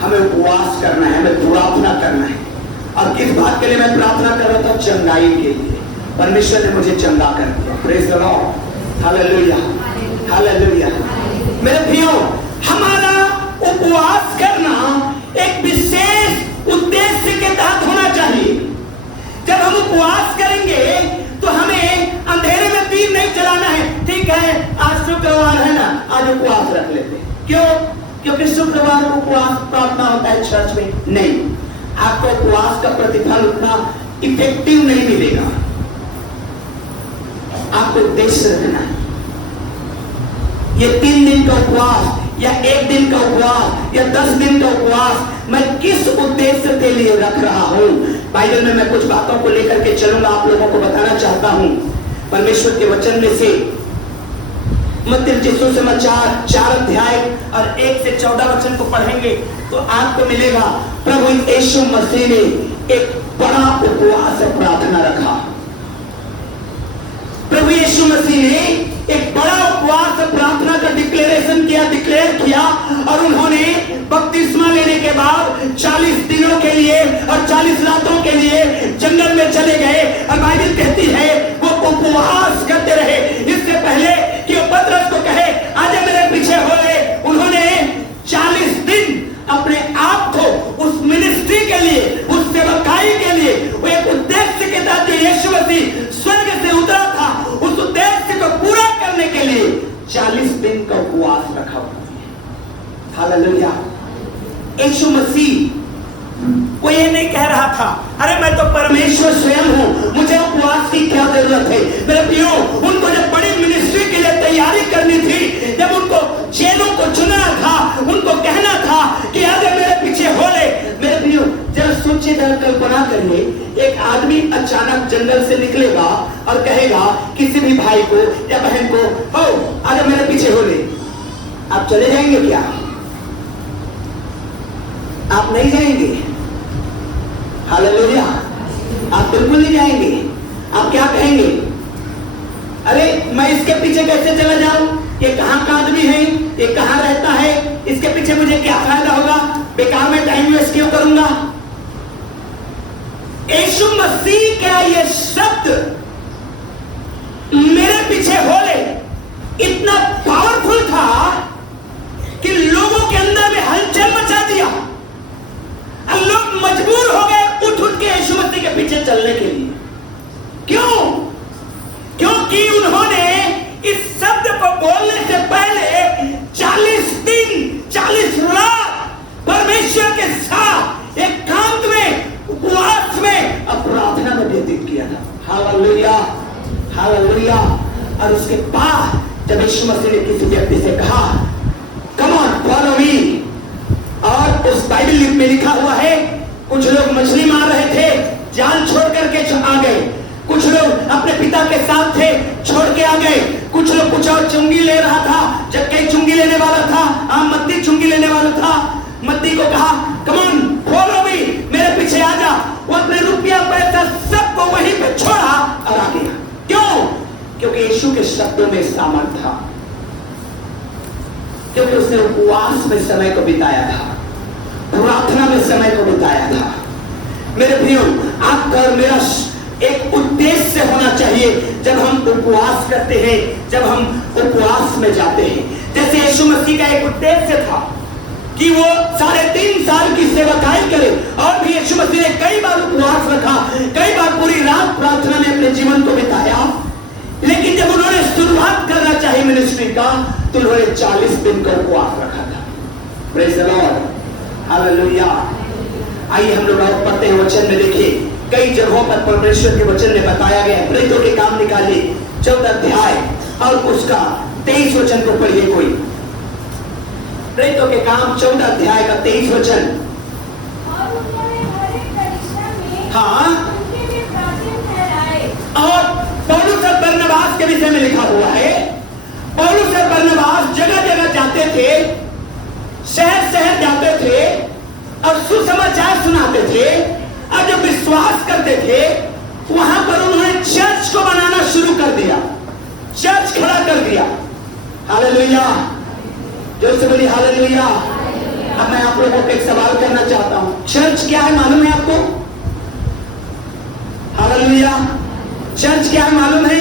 हमें उपवास करना है, हमें प्रार्थना करना है। और किस बात के लिए मैं प्रार्थना कर रहा था? चंगाई के लिए, परमेश्वर ने मुझे चंगा कर दिया। Praise the Lord, hallelujah, hallelujah. मेरे प्रियो, हमारा उपवास करना एक विशेष उद्देश्य के तहत होना चाहिए। जब हम उपवास करेंगे तो हमें अंधेरे में दीप नहीं जलाना है। ठीक है, आज शुक्रवार है ना, आज उपवास रख लेते हैं। क्यों? क्योंकि शुक्रवार को उपवास प्रार्थना होता है चर्च में। नहीं, आपको उपवास का प्रतिफल उतना इफेक्टिव नहीं मिलेगा। आपको उद्देश्य रखना है। ये 3 दिन का उपवास या 1 दिन का उपवास या 10 दिन का उपवास मैं किस उद्देश्य के लिए रख रहा हूं। बाइबल में मैं कुछ बातों को लेकर के चलूंगा, आप लोगों को बताना चाहता हूं। परमेश्वर के वचन में से मत्ती रचित सुसमाचार 4 अध्याय और 1 से 14 वचन को पढ़ेंगे तो आपको मिलेगा प्रभु यीशु मसीह ने एक बड़ा उपवास और प्रार्थना रखा। प्रभु यीशु मसीह ने एक बड़ा उपवास और प्रार्थना का डिक्लेयर किया और उन्होंने बपतिस्मा लेने के बाद 40 दिनों के लिए और 40 रातों के लिए जंगल में चले गए और बाइबल कहती है वो उपवास करते रहे। इससे पहले कि वो पतरस को कहे आजा मेरे पीछे हो ले, उन्होंने 40 दिन अपने आप को उस मिनिस्ट्री के लिए, उस सेवकाई के लिए, वो एक उद्देश्य के तहत जो यीशु मसीह स्वर्ग से उतरा था, उस उद्देश्य को पूरा करने के लिए 40 दिन का उपवास रखा हुआ है। हालेलुया। यीशु मसीह वो ये नहीं कह रहा था अरे मैं तो परमेश्वर स्वयं हूं, मुझे उपवास की क्या जरूरत है। मेरे प्रियो, उनको जब बड़ी मिनिस्ट्री के लिए तैयारी करनी थी, जब उनको चेलों को चुनना था, उनको कहना था कि आगे मेरे पीछे हो ले। मेरे प्रियो, जरा सोचिए, जरा कल्पना करिए, एक आदमी अचानक जंगल से निकलेगा और कहेगा किसी भी भाई को या बहन को, हो आगे मेरे पीछे हो ले। आप चले जाएंगे क्या? आप नहीं जाएंगे। हालेलुया। आप बिल्कुल नहीं जाएंगे। आप क्या कहेंगे? अरे मैं इसके पीछे कैसे चला जाऊं? ये कहां का आदमी है? ये कहां रहता है? इसके पीछे मुझे क्या फायदा होगा? बेकार में टाइम वेस्ट क्यों करूंगा? यीशु मसीह का ये शब्द मेरे पीछे हो ले इतना पावरफुल था कि लोगों के अंदर में हलचल मचा दिया। लोग मजबूर हो गए उठ के यीशु मसीह के पीछे चलने के लिए। क्यों? क्योंकि उन्होंने इस शब्द को बोलने से पहले 40 दिन 40 रात परमेश्वर के साथ एकांत में, उपवास में और प्रार्थना में व्यतीत किया था। Hallelujah, hallelujah. और उसके बाद जब यीशु मसीह ने किसी व्यक्ति से कहा कम ऑन फॉलो मी, और उस बाइबल में लिखा हुआ है कुछ लोग मछली मार रहे थे, जाल छोड़ करके आ गए। कुछ लोग अपने पिता के साथ थे, छोड़ के आ गए। कुछ लोग कुछ और चुंगी ले रहा था, जब कई चुंगी लेने वाला था, मत्ती चुंगी लेने वाला था। मत्ती को कहा कम ऑन फॉलो मी, मेरे पीछे आ जा। वो अपने रुपया पैसा सबको वहीं पे छोड़ा और आ गया। क्यों? क्योंकि यीशु के शब्दों में सामर्थ था, क्योंकि उसने उपवास में समय को बिताया था, प्रार्थना में समय को बिताया था। मेरे प्रियो, आपका और मेरा एक उद्देश्य होना चाहिए जब हम उपवास करते हैं, जब हम उपवास में जाते हैं। जैसे यीशु मसीह का एक उद्देश्य था कि वो 3.5 साल की सेवकाई करे, और भी यीशु मसीह ने कई बार उपवास रखा, कई बार पूरी रात प्रार्थना में अपने जीवन को बिताया। लेकिन जब उन्होंने शुरुआत करना चाहिए मिनिस्ट्री का, तो उन्होंने 40 दिन का उपवास रखा था। Praise the Lord, hallelujah. आइए हम लोग और पढ़ते हैं वचन में। देखिए कई जगहों पर परमेश्वर के वचन में बताया गया। प्रेरितों के काम निकालिए 14 अध्याय और उसका 23 वचन को पढ़िए कोई। प्रेरितों के काम 14 अध्याय का 23 वचन। और उन्होंने हर एक परीक्षा में हाँ, उनके लिए प्राचीन ठहराए। और पौलुस और बरनबास के विषय में लिखा हुआ है, पौलुस और बरनबास जगह जगह जाते थे, शहर शहर जाते थे और सुसमाचार सुनाते थे, और जब विश्वास करते थे वहां पर उन्होंने चर्च को बनाना शुरू कर दिया, चर्च खड़ा कर दिया। हालेलुया, जोर से बोलिए हालेलुया। अब मैं आप लोगों को एक सवाल करना चाहता हूं, चर्च क्या है मालूम है आपको? हालेलुया। चर्च क्या है मालूम है?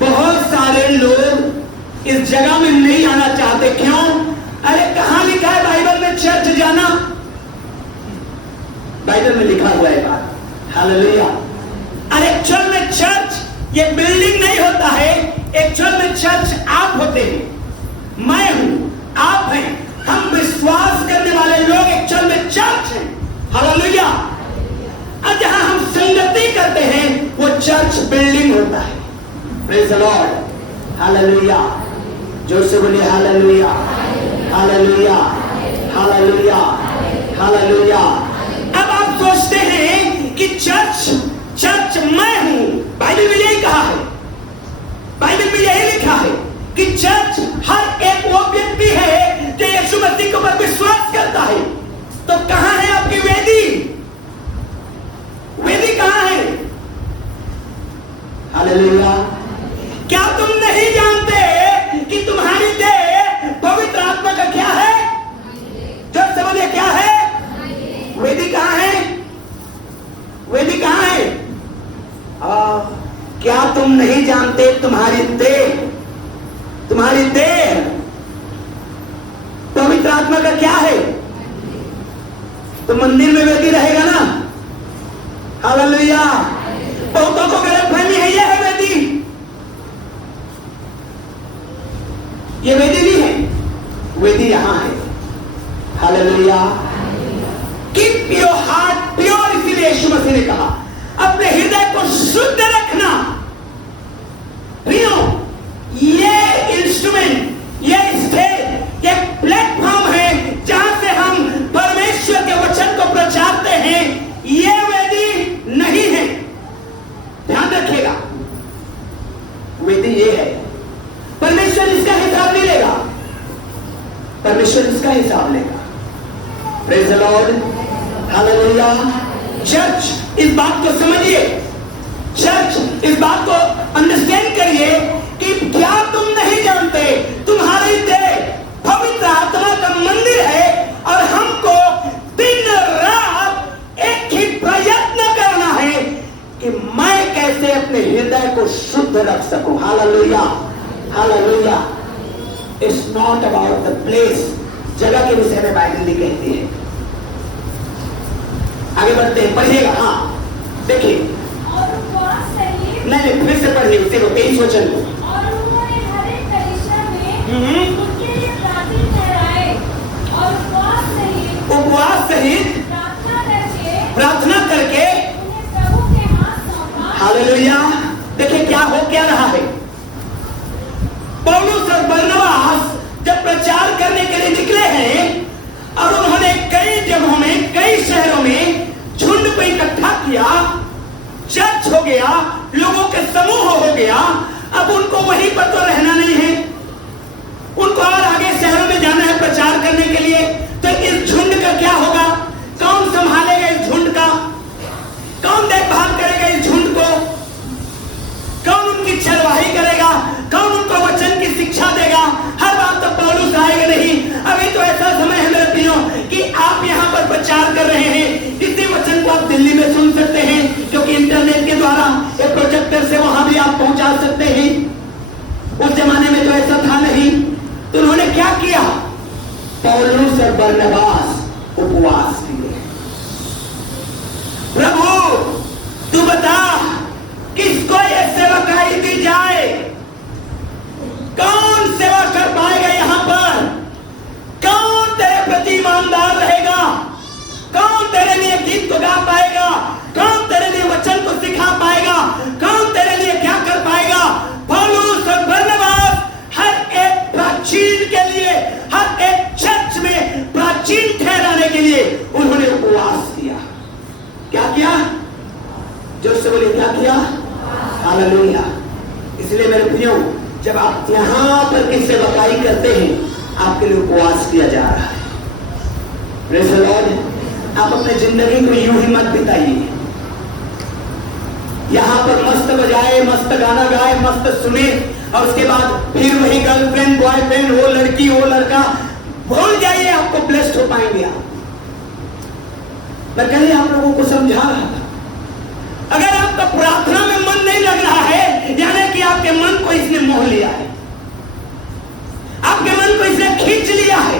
बहुत सारे लोग इस जगह में नहीं आना चाहते। क्यों? अरे कहां लिखा है बाइबल में चर्च जाना? बाइबल में लिखा हुआ है बात, हालेलुया। अरे एक्चुअल में चर्च ये बिल्डिंग नहीं होता है, एक्चुअल में चर्च आप होते हैं, मैं हूं, आप हैं, हम विश्वास करने वाले लोग एक्चुअल में चर्च हैं, हालेलुया। और जहां हम संगति करते हैं वो चर्च बिल्डिंग होता है। Praise the Lord, hallelujah. जोर से बोलिए हालेलुया, हालेलुया, हालेलुया, हालेलुया। अब आप सोचते हैं कि चर्च मैं हूं। बाइबल में यही कहा है, बाइबल में यही लिखा है कि चर्च हर एक वो व्यक्ति है जो यीशु मसीह के ऊपर विश्वास करता है। तो कहां है आपकी वेदी? वेदी कहां है? हालेलुया। क्या तुम नहीं जानते कि तुम्हारी देह पवित्र आत्मा का क्या है? जब समझे क्या है? वेदी कहां है? वेदी कहां है? क्या तुम नहीं जानते तुम्हारी देह पवित्र आत्मा का क्या है? तो मंदिर में वेदी रहेगा ना, हालेलुया। बहुतों को गलतफहमी है, यह है वेदी, ये वेदी नहीं है, वेदी यहां है, hallelujah. Keep your heart pure, इसीलिए यीशु मसीह ने कहा अपने हृदय को शुद्ध रखना। प्रियो, ये इंस्ट्रूमेंट, ये स्टेज, ये प्लेटफॉर्म है जहां से हम परमेश्वर के वचन को प्रचारते हैं। ये वेदी नहीं है, ध्यान रखिएगा। वेदी ये है, परमेश्वर इसका हिसाब नहीं लेगा, परमेश्वर इसका हिसाब लेगा। Praise the Lord, hallelujah. Church इस बात को समझिए, चर्च इस बात को अंडरस्टैंड करिए कि क्या तुम नहीं जानते तुम्हारी देह पवित्र आत्मा का मंदिर है और हमको दिन रात एक ही प्रयत्न करना है कि मैं कैसे अपने हृदय को शुद्ध रख सकूं। Hallelujah, hallelujah. It's not about the place, जगह के विषय में बाइबल नहीं कहती है। आगे बढ़ते हैं, पढ़िएगा। हाँ देखिए, और उपवास सहित, नहीं फिर से पढ़िए, देखो 23 वचन को। और उन्होंने हर एक कलीसिया में उनके लिए प्रार्थना ठहराए और उपवास सहित प्रार्थना करके उन्हें प्रभु के हाथ सौंपा। हालेलुया। देखिए क्या हो क्या रहा है। पौलुस और बरनबास जब प्रचार करने के लिए निकले हैं और उन्होंने कई जगहों में, कई शहरों में झुंड को इकट्ठा किया, चर्च हो गया, लोगों के समूह हो गया। अब उनको वहीं पर तो रहना नहीं है, उनको और आगे शहरों में जाना है प्रचार करने के लिए। तो इस झुंड का क्या होगा? कौन संभालेगा इस झुंड का? कौन देखभाल करेगा इस झुंड को? कौन उनकी चरवाही करेगा? कौन उनको वचन की शिक्षा देगा? हर बात तो पौलुस आएगा नहीं। अभी तो ऐसा समय है मेरे प्रियो कि आप यहाँ पर प्रचार कर रहे हैं, इसी वचन को आप दिल्ली में सुन सकते हैं, क्योंकि इंटरनेट के द्वारा एक प्रोजेक्टर से वहां भी आप पहुंचा सकते हैं। उस जमाने में तो ऐसा था नहीं। तो उन्होंने क्या किया? पौलुस और बरनबास उपवास किए। प्रभु तू बता किसको ये सेवकाई दी जाए? कौन सेवा कर पाएगा यहाँ पर? कौन तेरे प्रति ईमानदार रहेगा? कौन तेरे लिए गीत को गा पाएगा? कौन तेरे लिए वचन को सिखा पाएगा? कौन तेरे लिए क्या कर पाएगा? पौलुस और बरनबास हर एक प्राचीन के लिए, हर एक चर्च में प्राचीन ठहराने के लिए उन्होंने उपवास किया। क्या किया? जो से बोले क्या किया? हालेलुया। इसलिए मेरे प्रियो, जब आप यहां पर की सेवकाई करते हैं, आपके लिए उपवास किया जा रहा है। Praise the Lord. आप अपने जिंदगी को यूं ही मत बिताइए, यहां पर मस्त बजाए, मस्त गाना गाए, मस्त सुने और उसके बाद फिर वही गर्लफ्रेंड, बॉयफ्रेंड, वो लड़की, वो लड़का भूल जाइए, आपको ब्लेस्ड हो पाएंगे आप। मैं कल आप लोगों को समझा रहा था, अगर आपका प्रार्थना में मन नहीं लग रहा है, यानी कि आपके मन को इसने मोह लिया है, आपके मन को इसने खींच लिया है,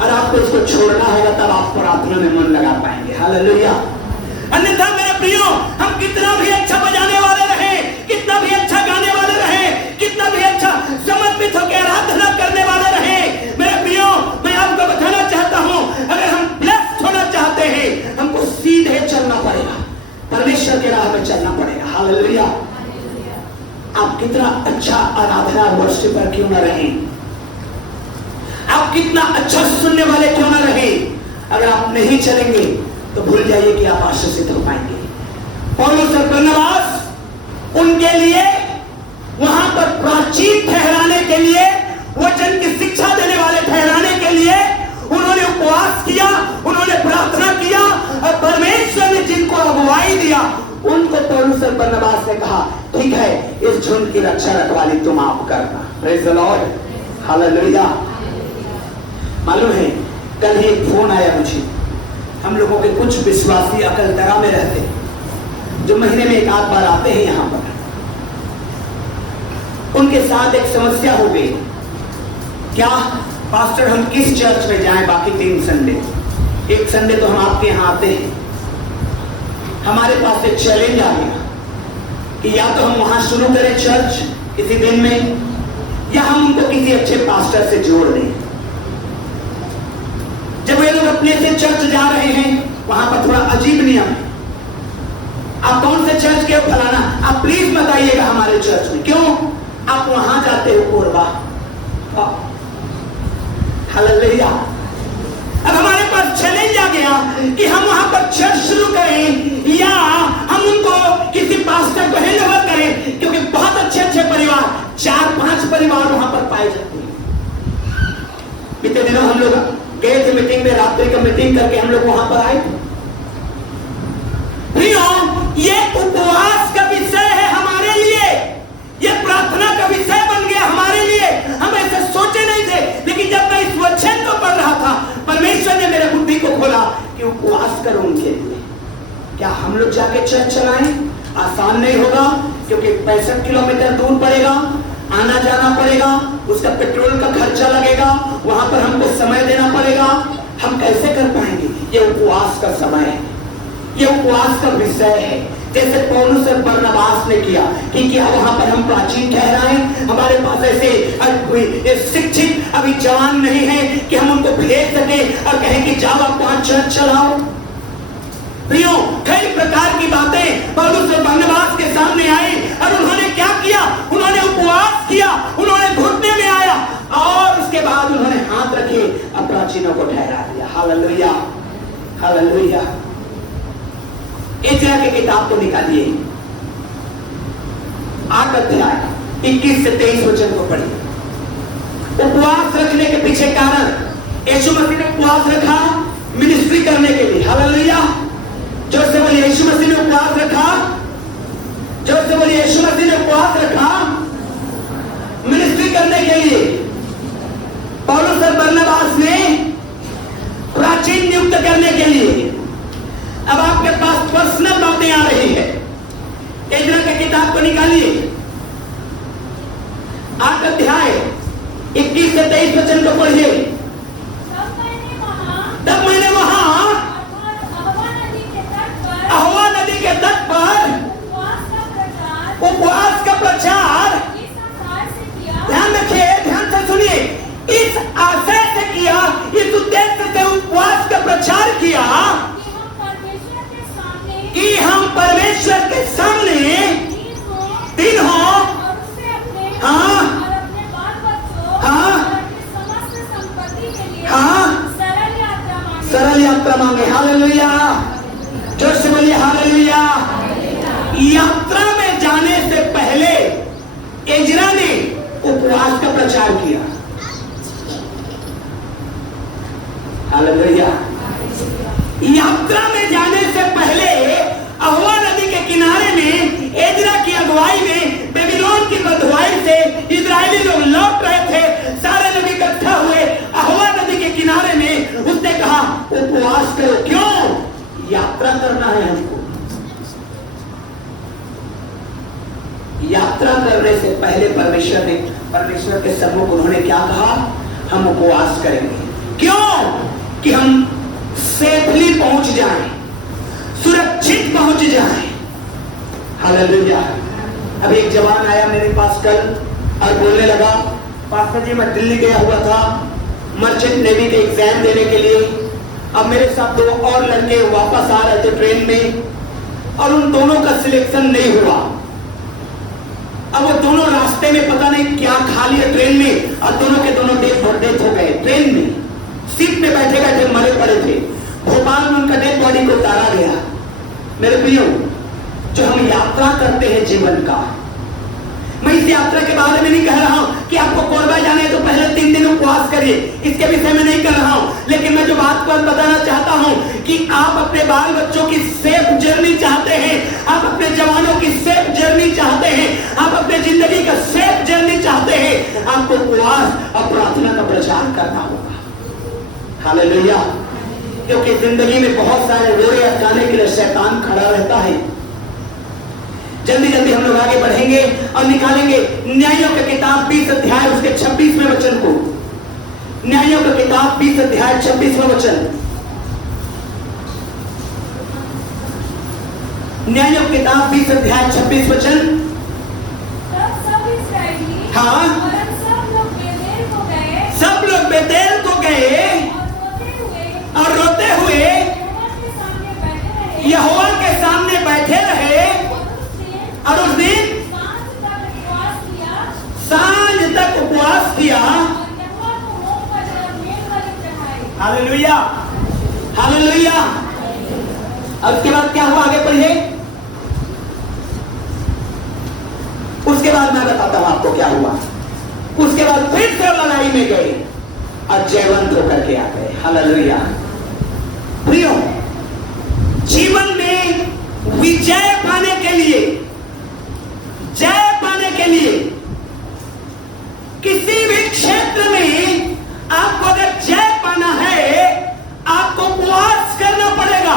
और आपको इसको छोड़ना होगा, तब आप प्रार्थना में मन लगा पाएंगे। हालेलुया। अन्यथा मेरे प्रियो, हम कितना भी अच्छा बजाने वाले रहे, कितना भी अच्छा गाने वाले रहे, कितना भी अच्छा समर्पित होकर आराधना करने वाले रहे, मेरे प्रियो मैं आपको बताना चाहता हूं, अगर हम ब्लेस्ड होना चाहते हैं, हमको सीधे चलना पड़ेगा, परमेश्वर के राह में चलना पड़ेगा। हालेलुया। आप कितना अच्छा आराधना वर्शिपर क्यों ना रहे, आप कितना अच्छा सुनने वाले क्यों ना रहे, अगर आप नहीं चलेंगे तो भूल जाइए कि आप आशीषित हो पाएंगे। पौलुस और बरनबास उनके लिए वहां पर प्राचीन ठहराने के लिए, वचन की शिक्षा देने वाले ठहराने के लिए उन्होंने उपवास किया, उन्होंने प्रार्थना किया, और परमेश्वर ने जिनको अगुवाई दिया उनको पौलुस और बरनबास ने कहा, ठीक है, इस झुंड की रक्षा रखवाली तुम आप करना। Praise the Lord. हालेलुया। मालूम है, कल ही एक फोन आया मुझे, हम लोगों के कुछ विश्वासी अकलतरा में रहते, जो महीने में एक आध बार आते हैं यहां पर, उनके साथ एक समस्या हो गई। क्या पास्टर, हम किस चर्च में जाएं बाकी 3 संडे? एक संडे तो हम आपके यहां आते हैं। हमारे पास एक चैलेंज आ गया कि या तो हम वहां शुरू करें चर्च किसी दिन में, या हम उनको किसी अच्छे पास्टर से जोड़ दें। जब वे लोग अपने से चर्च जा रहे हैं, वहां पर थोड़ा अजीब नियम है, आप कौन से चर्च के फलाना, आप प्लीज बताइएगा हमारे चर्च में, क्यों आप वहां जाते हो कोरबा। हालेलुया। अब हमारे पास चैलेंज आ गया कि हम वहां पर चर्च शुरू करें, या हम उनको किसी पास्टर को हैंड ओवर करें, क्योंकि बहुत अच्छे अच्छे परिवार, 4-5 परिवार वहां पर पाए जाते हैं। बीते दिनों हम लोग गए थे मीटिंग में, रात्रि का मीटिंग करके हम लोग वहां पर आए थे। ये उपवास का विषय है हमारे लिए, ये प्रार्थना का विषय बन गया हमारे लिए। हम ऐसे सोचे नहीं थे, लेकिन जब मैं इस वचन को पढ़ रहा था, परमेश्वर ने मेरे बुद्धि को खोला कि उपवास करो उनके लिए। क्या हम लोग जाके चर्च चलाएं? आसान नहीं होगा, क्योंकि 65 किलोमीटर दूर पड़ेगा, आना जाना पड़ेगा, उसका पेट्रोल का खर्चा लगेगा, वहां पर हमको समय देना पड़ेगा। हम कैसे कर पाएंगे? ये उपवास का समय है, ये उपवास का विषय है। जैसे पौलुस और बरनबास ने किया कि क्या वहां पर हम प्राचीन ठहराएं? हमारे पास ऐसे शिक्षित अभी जवान नहीं है कि हम उनको भेज सके और कहें कि जाओ आप 5 चर्च चलाओ। प्रियो, कई प्रकार की बातें पौलुस और बरनबास के सामने आई, और उन्होंने क्या किया? उन्होंने उपवास किया, उन्होंने घुटने में आया, और उसके बाद उन्होंने हाथ रखे और प्राचीनों को ठहरा दिया। Hallelujah, hallelujah. एजरा की किताब को निकालिए, 8 अध्याय 21 से 23 वचन को पढ़िए। उपवास रखने के पीछे कारण, यीशु मसीह ने उपवास रखा मिनिस्ट्री करने के लिए। हालेलुया। जोर से बोलिए, यीशु मसीह ने उपवास रखा। जोर से बोलिए, यीशु मसीह ने उपवास रखा मिनिस्ट्री करने के लिए। पौलुस और बरनबास ने प्राचीन नियुक्त करने के लिए। अब आपके पास पर्सनल बातें आ रही है, एजरा की किताब को निकालिए, 8 अध्याय 21 से 23 वचन को पढ़िए। तब मैंने वहां अहवा नदी के तट पर उपवास का प्रचार, ध्यान रखिए, ध्यान से सुनिए, इस आशय से किया, इस उद्देश्य से उपवास का प्रचार किया कि हम परमेश्वर के सामने दिन हो, हाँ, हाँ, हाँ, सरल यात्रा मांगे। हालेलुया। जोर से बोलिए हालेलुया। यात्रा में जाने से पहले एजरा ने उपवास का प्रचार किया। हालेलुया। यात्रा में जाने से पहले अहवा नदी के किनारे में एजरा की अगुवाई में बेबीलोन की बंधुआई से इजरायली लोग लौट रहे थे। सारे लोग इकट्ठा हुए अहवा नदी के किनारे में। उसने कहा उपवास करो। क्यों? यात्रा करना है हमको। यात्रा करने से पहले परमेश्वर के सम्मुख उन्होंने क्या कहा? हम उपवास करेंगे। क्यों? कि हम सेफली पहुंच जाएं, सुरक्षित पहुंच जाएं। हालेलुया। अब एक जवान आया मेरे पास कल और बोलने लगा, पास्टर जी मैं दिल्ली गया हुआ था मर्चेंट नेवी के एग्जाम देने के लिए। अब मेरे साथ 2 और लड़के वापस आ रहे थे ट्रेन में और उन दोनों का सिलेक्शन नहीं हुआ। अब वो दोनों रास्ते में पता नहीं क्या खा लिया ट्रेन में और दोनों के दोनों डेथ हो गए। ट्रेन में सीट में बैठे बैठे मरे पड़े थे। भोपाल में उनका डेड बॉडी को उतारा गया। मेरे प्रियो, जो हम यात्रा करते हैं जीवन का, मैं इस यात्रा के बारे में नहीं कह रहा हूं कि आपको कोरबा जाने है तो पहले 3 दिन उपवास करिए, इसके विषय में नहीं कर रहा हूं। लेकिन मैं जो बात को बताना चाहता हूं कि आप अपने बाल बच्चों की सेफ जर्नी चाहते हैं, आप अपने जवानों की सेफ जर्नी चाहते हैं, आप अपने जिंदगी का सेफ जर्नी चाहते हैं, आपको उपवास और प्रार्थना का प्रचार करना होगा। हालेलुया। क्योंकि जिंदगी में बहुत सारे रोड़े अटकाने के लिए शैतान खड़ा रहता है। जल्दी जल्दी हम लोग आगे बढ़ेंगे और निकालेंगे न्यायों की किताब 20 अध्याय उसके 26वें वचन को। न्यायों की किताब 20 अध्याय 26वां वचन। न्यायों की किताब 20 अध्याय 26 वचन। तब सब इस्राएली हाँ। और सब लोग बेतेल को गए, सब लोग बेतेल को गए और रोते हुए यहोवा के सामने बैठे रहे और उस दिन सांझ तक उपवास किया। Hallelujah, hallelujah. और उसके बाद क्या हुआ? आगे पढ़िए। उसके बाद मैं बताता हूं आपको क्या हुआ। उसके बाद फिर से लड़ाई में गए और जयवंत होकर के आ गए। हालेलुया। प्रियो, जीवन में विजय पाने के लिए, जय पाने के लिए, किसी भी क्षेत्र में आपको अगर जय पाना है, आपको उपवास करना पड़ेगा।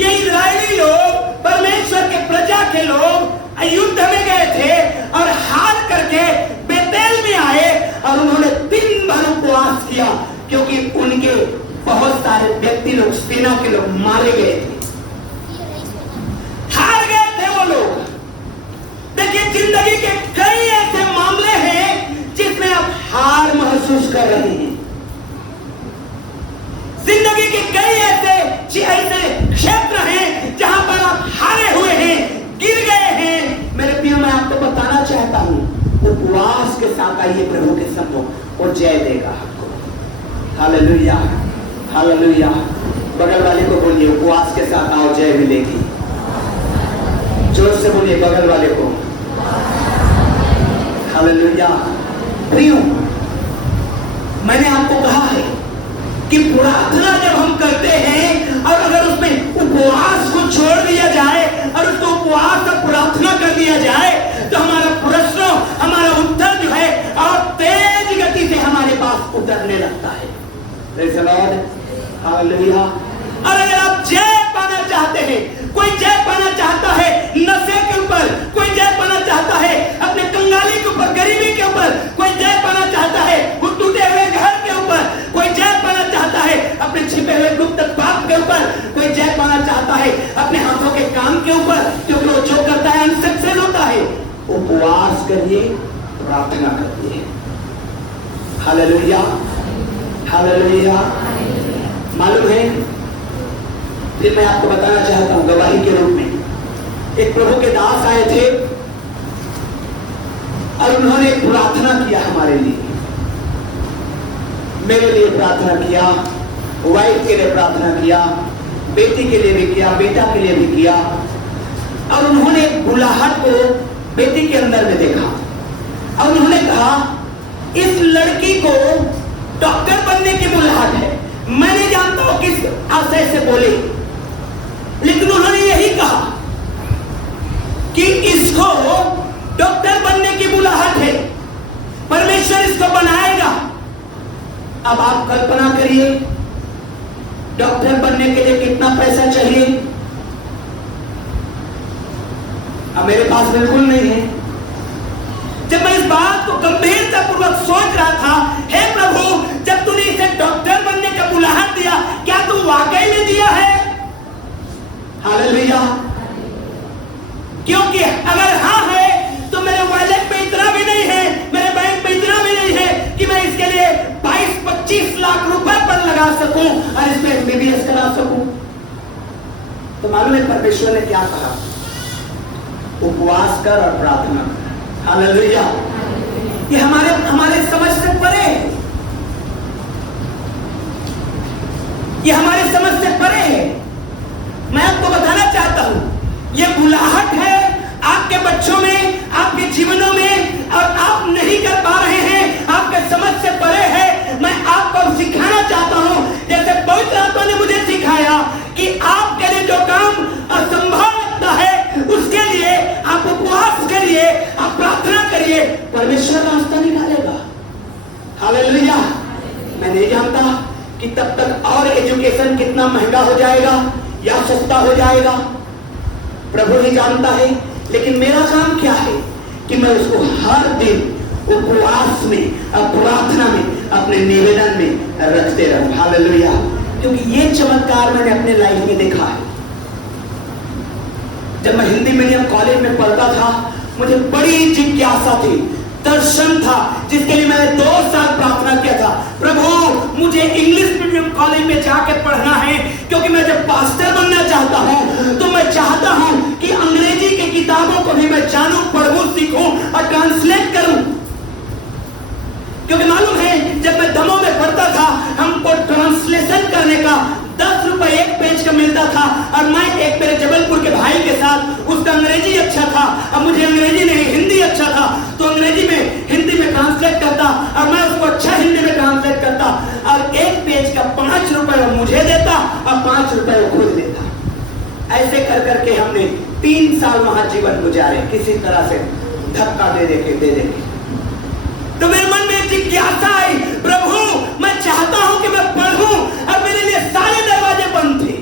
ये इजरायली लोग, परमेश्वर के प्रजा के लोग युद्ध में गए थे और हार करके बेतेल में आए और उन्होंने 3 बार उपवास किया, क्योंकि उनके बहुत सारे व्यक्ति लोग, सेना के लोग मारे गए थे, हार गए थे वो लोग। देखिए, जिंदगी के कई ऐसे मामले हैं जिसमें आप हार महसूस कर रहे हैं। जिंदगी के कई ऐसे क्षेत्र हैं जहां पर आप हारे हुए हैं, गिर गए हैं। मेरे प्रिय, मैं आपको बताना चाहता हूं, उपवास के साथ आइए प्रभु के सम्मुख और जय देगा आपको। Hallelujah, hallelujah. बगल वाले को बोलिए, उपवास के साथ आओ, जय मिलेगी। जोर से बोलिए बगल वाले को। हालेलुया। प्रियो, मैंने आपको कहा है कि प्रार्थना जब हम करते हैं और अगर उसमें उपवास को छोड़ दिया जाए और उसको उपवास और प्रार्थना कर दिया जाए तो हमारा प्रश्न, हमारा उत्तर जो है और तेज गति से हमारे पास उतरने लगता है। Praise the Lord. हालेलुया। और अगर आप जय पाना चाहते हैं, कोई जय पाना चाहता है नशे के ऊपर, कोई जय पाना चाहता है अपने कंगाली के ऊपर, गरीबी के ऊपर, कोई जय पाना चाहता है वो टूटे हुए घर के ऊपर, कोई जय पाना चाहता है अपने छिपे हुए गुप्त पाप के ऊपर, कोई जय पाना चाहता है अपने हाथों के काम के ऊपर, क्योंकि वो जो करता है अनसक्सेस होता है। उपवास करिए, प्रार्थना करिए। Hallelujah, hallelujah. मालूम है, फिर मैं आपको बताना चाहता हूं गवाही के रूप में, एक प्रभु के दास आए थे और उन्होंने प्रार्थना किया हमारे लिए, मेरे लिए प्रार्थना किया, वाइफ के लिए प्रार्थना किया, बेटी के लिए भी किया, बेटा के लिए भी किया। और उन्होंने बुलाहट को बेटी के अंदर में देखा और उन्होंने कहा, इस लड़की को डॉक्टर बनने की बुलाहट है। मैं नहीं जानता हूं किस आशय से बोले, लेकिन उन्होंने यही कहा कि इसको डॉक्टर बनने की बुलाहट है, परमेश्वर इसको बनाएगा। अब आप कल्पना करिए, डॉक्टर बनने के लिए कितना पैसा चाहिए। अब मेरे पास बिल्कुल नहीं है। जब मैं इस बात को गंभीरता पूर्वक सोच रहा था, हे प्रभु, जब तूने इसे डॉक्टर बनने का बुलाहट दिया, क्या तू वाकई में दिया है? हालेलुया। क्योंकि अगर हाँ है तो मेरे वॉलेट में इतना भी नहीं है, मेरे बैंक में इतना भी नहीं है कि मैं इसके लिए 22-25 लाख रुपए पर लगा सकूं और इसमें MBBS करा सकूं। तो मालूम है परमेश्वर ने क्या कहा? उपवास कर और प्रार्थना कर। हालेलुया। ये हमारे समझ से परे है, ये हमारे समझ से परे है। मैं आपको बताना चाहता हूं, ये बुलाहट है आपके बच्चों में, आपके जीवनों में, और आप नहीं कर पा रहे हैं, आपके समझ से परे है। मैं आपको सिखाना चाहता हूं, जैसे पवित्र आत्मा ने मुझे सिखाया कि आपके लिए जो काम असंभव लगता है, उसके लिए आप उपवास करिए, आप प्रार्थना करिए, परमेश्वर रास्ता निकालेगा। हालेलुया। मैं नहीं जानता कि तब तक और एजुकेशन कितना महंगा हो जाएगा या सस्ता हो जाएगा, प्रभु ही जानता है। लेकिन मेरा काम क्या है कि मैं उसको हर दिन उपवास में और प्रार्थना में, अपने निवेदन में रखते रहूं। हालेलुया। क्योंकि ये चमत्कार मैंने अपने लाइफ में देखा है। जब मैं हिंदी मीडियम कॉलेज में पढ़ता था, मुझे बड़ी जिज्ञासा थी, दर्शन था, जिसके लिए मैंने 2 साल प्रार्थना किया था। प्रभु, मुझे इंग्लिश मीडियम कॉलेज में जाके पढ़ना है, क्योंकि मैं जब पास्टर बनना चाहता हूं तो मैं चाहता हूं कि अंग्रेजी की किताबों को भी मैं जानूं, पढ़ूं, सीखूं और ट्रांसलेट करूं। क्योंकि मालूम है, जब मैं दमोह में पढ़ता था, हमको ट्रांसलेशन करने का 10 रुपए एक पेज का मिलता था, और मैं एक मेरे जबलपुर के भाई के साथ, उसका अंग्रेजी अच्छा था, अब मुझे अंग्रेजी नहीं हिंदी अच्छा था, तो अंग्रेजी में हिंदी में ट्रांसलेट करता और मैं उसको अच्छा हिंदी में ट्रांसलेट करता, और एक पेज का 5 रुपए मुझे देता और 5 रुपए खुद देता। ऐसे कर करके हमने 3 साल वहां जीवन गुजारे, किसी तरह से धक्का दे दे के। तो मेरे मन में जिज्ञासा आई, प्रभु, मैं चाहता हूं कि मैं पढ़ूं, और मेरे लिए सारे दरवाजे बंद थे।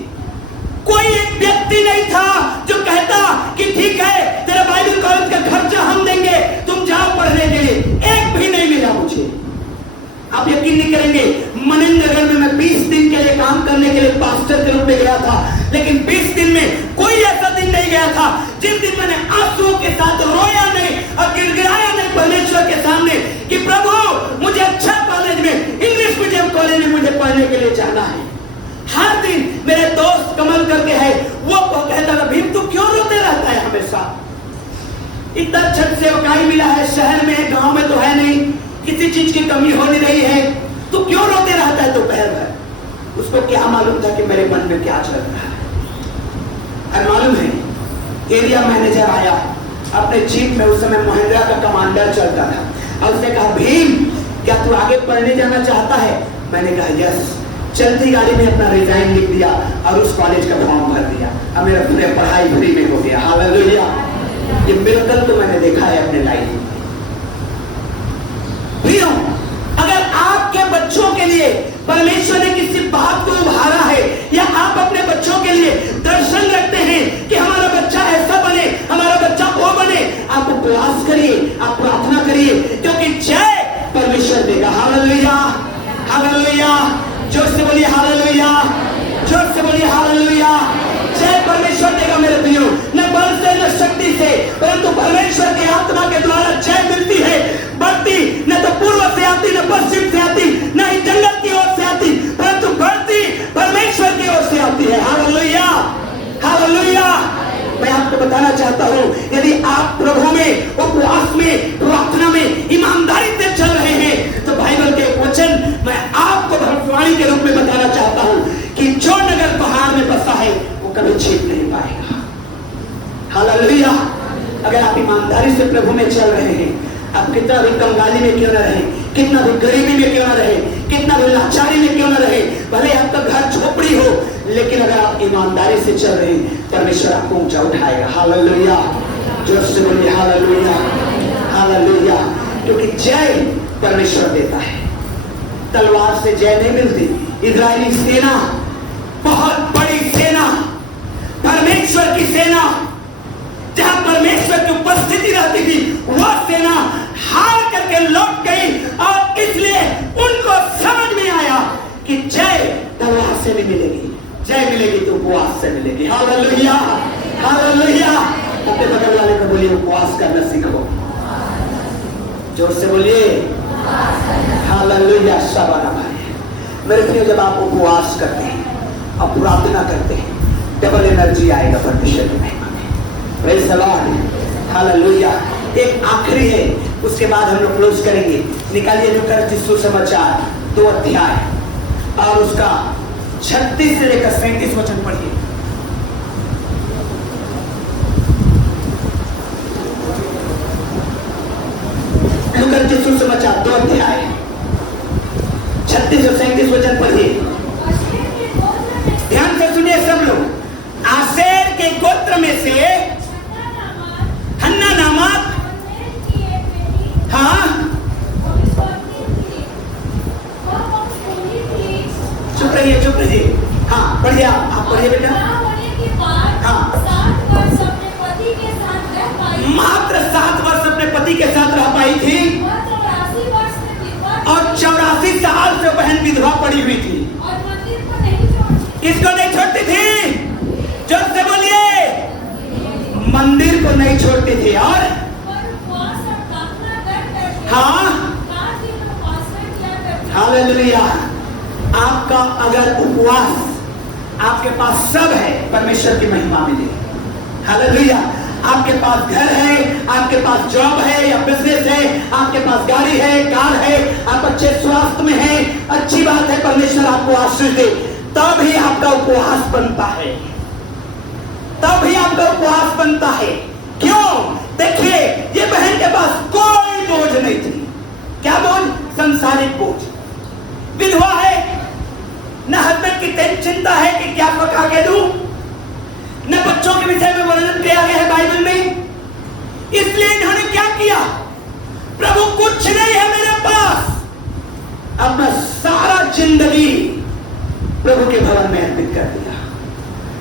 कोई एक व्यक्ति नहीं था जो कहता कि ठीक है, तेरा बाइबल कॉलेज का खर्चा हम देंगे, तुम जाओ पढ़ने के लिए। एक भी नहीं मिला मुझे। आप यकीन नहीं करेंगे, मनेंद्रगढ़ में मैं 20 दिन के लिए काम करने के लिए पास्टर के रूप में गया था, लेकिन 20 दिन में कोई ऐसा दिन नहीं गया था जिस दिन मैंने आंसुओं के साथ रोया नहीं और गिड़गिड़ाया नहीं परमेश्वर के सामने कि प्रभु, मुझे अच्छा कॉलेज में, इंग्लिश मीडियम कॉलेज में मुझे पढ़ने के लिए जाना है। हर दिन मेरे दोस्त कमल करके है, वो कहता था, भीम तू क्यों रोते रहता है हमेशा? इतना अच्छा सेवकाई मिला है शहर में, गांव में तो है नहीं, किसी चीज की कमी हो नहीं रही है, तू क्यों रोते रहता है दोपहर भर? उसको क्या मालूम था कि मेरे मन में क्या चल रहा है। और मालूम है, एरिया मैनेजर आया अपने जीप में, उस समय महिंद्रा का कमांडर चलता था, और उसने कहा, भीम क्या तू आगे पढ़ने जाना चाहता है? मैंने कहा यस। चलती गाड़ी में अपना रिजाइन लिख दिया और उस कॉलेज का फॉर्म भर दिया, अब मेरा पूरे पढ़ाई फ्री में हो गया। हालेलुया। ये मिरेकल तो मैंने देखा है अपने लाइफ में। भैया, अगर आपके बच्चों के लिए परमेश्वर ने किसी बात को उभारा है, या आप अपने बच्चों के लिए दर्शन रखते हैं कि हमारा बच्चा ऐसा बने, हमारा बच्चा वो बने, आप उपवास करिए, आप प्रार्थना करिए, क्योंकि जय परमेश्वर देगा। Hallelujah, hallelujah. जोर से बोलिए हालेलुया, जोर से बोलिए हालेलुया। जय परमेश्वर देगा मेरे प्रियो, न बल से न शक्ति से, परंतु परमेश्वर की आत्मा के द्वारा जय मिलती है, बढ़ती न तो पूर्व से आती, न पश्चिम से आती, न ही जंगल की ओर से आती, परंतु बढ़ती परमेश्वर की ओर से आती है। Hallelujah, hallelujah. मैं आपको बताना चाहता हूं, यदि आप प्रभु में, उपवास में, प्रार्थना में ईमानदारी से चल रहे हैं, तो बाइबल के वचन मैं आपको भविष्यवाणी के रूप में बताना चाहता हूं कि जो नगर पहाड़ में बसा है वो कभी जीत नहीं पाएगा। हालेलुया। अगर आप ईमानदारी से प्रभु में चल रहे हैं, आप कितना भी कंगाली में क्यों न रहे, कितना भी गरीबी में क्यों न रहे, कितना भी लाचारी में क्यों न रहे, भले आपका घर झोपड़ी हो, लेकिन अगर आप ईमानदारी से चल रहे हैं, परमेश्वर आपको ऊंचा उठाएगा। हालेलुया। जोर से बोलिए हालेलुया, हालेलुया। क्योंकि जय परमेश्वर देता है, तलवार से जय नहीं मिलती। इजरायली सेना, बहुत बड़ी सेना, परमेश्वर की सेना, जहां परमेश्वर वह सेना हार करके लौट गई और इसलिए उनको समझ में आया कि जय तलवार से नहीं मिलेगी, जय मिलेगी तो उपवास से मिलेगी। Hallelujah, hallelujah. अपने बगल वाले को बोलिए उपवास करना सीखो, जोर से बोलिए हालेलुया। शाबाश। मेरे प्रिय, जब आप उपवास करते हैं, आप प्रार्थना करते हैं, डबल एनर्जी आएगा परमेश्वर की महिमा में। Praise the Lord, hallelujah. एक आखिरी है, उसके बाद हम लोग क्लोज करेंगे। निकालिए लूका सुसमाचार 2 अध्याय और उसका 36 से लेकर 37 वचन पढ़िए। लूका सुसमाचार 2 अध्याय 36 और 37 वचन पढ़िए। ध्यान से सुनिए सब लोग। आसेर के गोत्र में से हन्ना नामक, हाँ चुप रहिए, चुप रहिए, हाँ पढ़िए, आप पढ़िए बेटा। हाँ, मात्र 7 वर्ष अपने पति के साथ रह पाई थी और 84 साल से बहन विधवा पड़ी हुई थी। किसको नहीं छोड़ती थी? जोर से बोलिए, मंदिर को नहीं छोड़ती थी। और हाँ, हालेलुया। आपका अगर उपवास, आपके पास सब है, परमेश्वर की महिमा मिलेगी। हालेलुया। आपके पास घर है, आपके पास जॉब है या बिजनेस है, आपके पास गाड़ी है, कार है, आप अच्छे स्वास्थ्य में हैं, अच्छी बात है, परमेश्वर आपको आशीष दे, तब ही आपका उपवास बनता है, तब ही आपका उपवास बनता है। क्यों? देखिए, ये बहन के पास कोई बोझ नहीं थी। क्या बोझ? संसारिक बोझ। विधवा है, न हस्बैंड की चिंता है कि क्या पका के दूं, न बच्चों के विषय में वर्णन किया गया है बाइबल में। इसलिए इन्होंने क्या किया? प्रभु कुछ नहीं है मेरे पास, अपना सारा जिंदगी प्रभु के भवन में अर्पित कर दिया।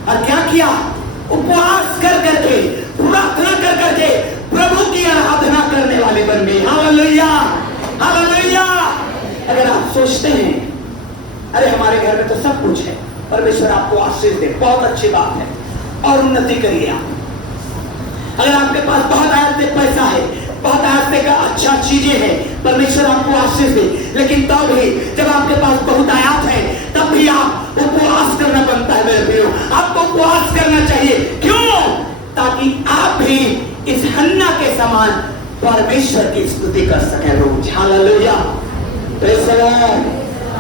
और क्या किया? उपवास कर करके, प्रार्थना कर करके प्रभु की आराधना करने वाले बन गए। Hallelujah, hallelujah. अगर आप सोचते हैं अरे हमारे घर में तो सब कुछ है, परमेश्वर आपको आशीष दे, बहुत अच्छी बात है, और उन्नति करिए आप। अगर आपके पास बहुत आयत पैसा है, बहुत आयत का अच्छा चीजें हैं, परमेश्वर आपको आशीष दे, लेकिन तब भी जब आपके पास बहुत आयात है, तब भी आप उपवास करना बनता है। मेरे प्रियो, आपको उपवास करना चाहिए। क्यों? ताकि आप भी इस हन्ना के समान परमेश्वर की स्तुति कर सके रोज। Hallelujah, praise the lord,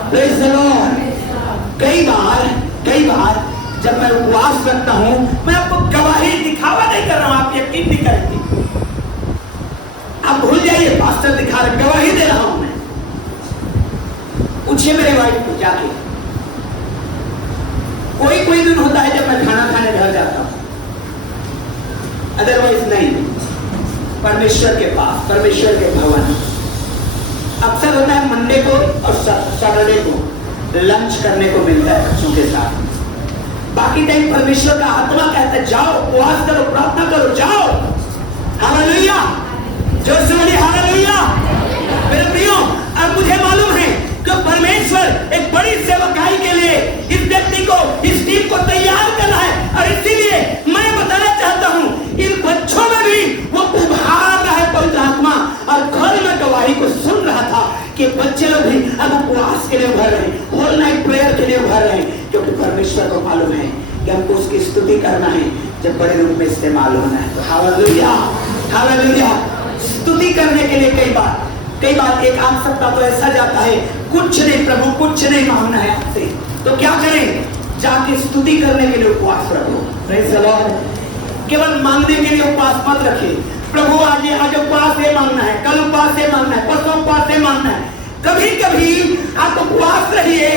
praise the lord. कई बार जब मैं उपवास रखता हूं, मैं आपको गवाही दिखावा नहीं कर रहा हूं, आप यकीन नहीं करेंगे, आप भूल जाइए पास्टर दिखा रहे, गवाही दे रहा हूं मैं। पूछिए मेरे वाइफ को जाके, कोई दिन होता है जब मैं खाना खाने घर जाता हूं, अदरवाइज नहीं। परमेश्वर के पास, परमेश्वर के भवन अक्सर होता है मंडे को और सैटरडे को लंच करने को मिलता है बच्चों के साथ। बाकी टाइम परमेश्वर का आत्मा कहता है जाओ, उपवास करो, प्रार्थना करो, जाओ। हालेलुया, जोर से बोलिए हालेलुया। मेरे प्रियो, अब मुझे मालूम है कि परमेश्वर एक बड़ी सेवकाई के लिए इस व्यक्ति को, इस टीम को तैयार करना है, और इसीलिए मैं बताना चाहता हूं, इन बच्चों में भी वो उभार रहा है पवित्र आत्मा। और कल मैं गवाही को सुन रहा था कि बच्चे लोग भी अब उपवास के लिए उभर रहे हैं, होल नाइट प्रेयर के लिए उभर रहे हैं, क्योंकि परमेश्वर को मालूम है कि हमको उसकी स्तुति करना है, जब बड़े रूप में इस्तेमाल होना है। तो हालेलुया, हालेलुया। स्तुति करने के लिए कई बार एक आध सप्ताह तो ऐसा जाता है, कुछ नहीं प्रभु, कुछ नहीं मांगना है आपसे, तो क्या करें? जाके स्तुति करने के लिए उपवास रखो। Praise the Lord. केवल मांगने के लिए उपवास मत रखिए, प्रभु आज उपवास से मांगना है, कल उपवास से मांगना है, परसों उपवास से मांगना है। कभी कभी आप उपवास रहिए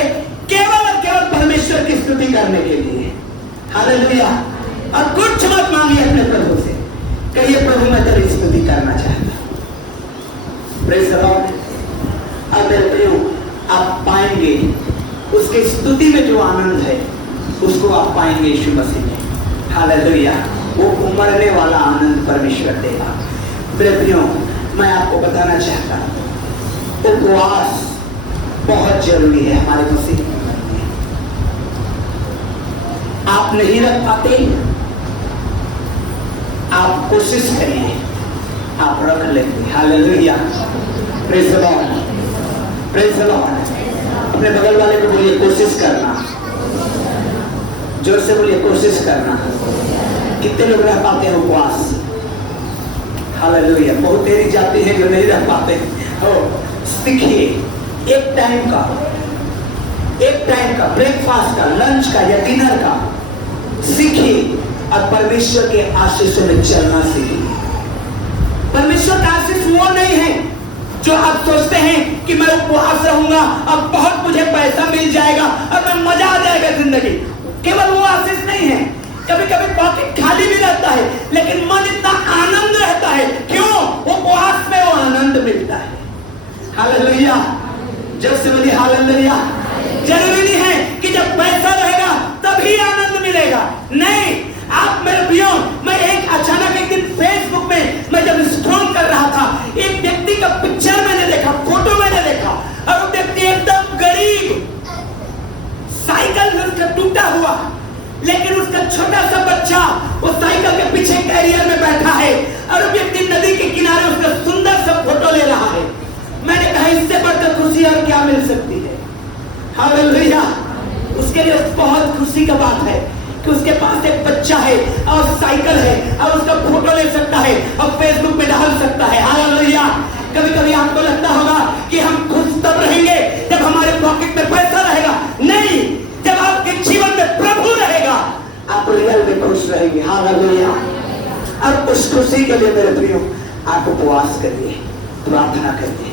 केवल और केवल परमेश्वर की स्तुति करने के लिए। हालेलुया। और कुछ मत मांगिए अपने प्रभु से, कहिए प्रभु मैं तेरी स्तुति करना चाहता हूं। Praise the Lord. अब मेरे प्रियो, आप पाएंगे उसकी स्तुति में जो आनंद है, उसको आप पाएंगे यीशु मसीह में। हालेलुया। वो उमड़ने वाला आनंद परमेश्वर देगा। मेरे प्रियो, मैं आपको बताना चाहता हूं, उपवास बहुत जरूरी है हमारे मसीह। आप नहीं रख पाते, आप कोशिश करिए, आप रख लेंगे। Hallelujah, praise the lord, praise the Lord. अपने बगल वाले को बोलिए कोशिश करना, जोर से बोलिए कोशिश करना। कितने लोग रह पाते हैं उपवास? हालेलुया, बहुत देरी जाती है जो नहीं रह पाते। सीखिए, एक टाइम का ब्रेकफास्ट का, लंच का या डिनर का सीखिए और परमेश्वर के आशीषों में चलना सीखिए। परमेश्वर का आशीष वो नहीं है जो आप सोचते हैं कि मैं उपवास रहूंगा, अब बहुत मुझे पैसा मिल जाएगा और मैं मजा आ जाएगा जिंदगी। केवल वो आशीष नहीं है। कभी कभी पॉकेट खाली भी रहता है, लेकिन मन इतना आनंद रहता है। क्यों? उपवास में वो आनंद मिलता है। हालेलुया, जब से बोलिए हालेलुया। जरूरी नहीं है कि जब पैसा रहेगा तभी आनंद मिलेगा, नहीं। आप मेरे प्रियो, मैं अचानक एक दिन फेसबुक में मैं जब स्क्रॉल कर रहा था, एक व्यक्ति का पिक्चर मैंने देखा, फोटो मैंने देखा, और वो व्यक्ति एकदम गरीब, साइकिल उसका टूटा हुआ, लेकिन उसका छोटा सा बच्चा वो साइकिल के पीछे कैरियर में बैठा है और वो व्यक्ति नदी के किनारे उसका सुंदर सा फोटो ले रहा है। मैंने कहा इससे बढ़कर खुशी और क्या मिल सकती है? हालेलुया। उसके लिए बहुत खुशी का बात है कि उसके पास एक बच्चा है और साइकिल है और उसका फोटो ले सकता है और फेसबुक में डाल सकता है। हालेलुया। कभी कभी आपको लगता होगा कि हम खुश तब रहेंगे जब हमारे पॉकेट में पैसा रहेगा, नहीं, जब आपके जीवन में प्रभु रहेगा आप रियल में खुश रहेंगे। हालेलुया। और उस खुशी के लिए मेरे प्रियो आप उपवास करिए, प्रार्थना करिए।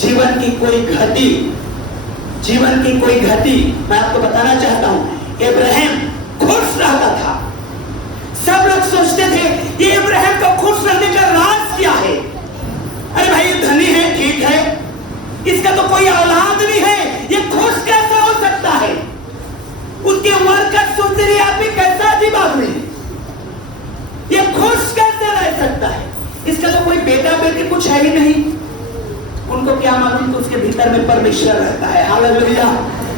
जीवन की कोई घटी मैं आपको बताना चाहता हूं। इब्राहिम खुश रहता था। सब लोग सोचते थे ये इब्राहिम का खुश रहने का राज क्या है? अरे भाई ये धनी है, ठीक है, इसका तो कोई औलाद नहीं है, ये खुश कैसे हो सकता है? उसके वर्कर सोचते रहे आप ही कैसा अजीब आदमी, ये खुश कैसे रह सकता है? इसका तो कोई बेटा बेटी कुछ है ही नहीं। उनको क्या मालूम कि उसके भीतर में परमेश्वर रहता है। हालेलुया।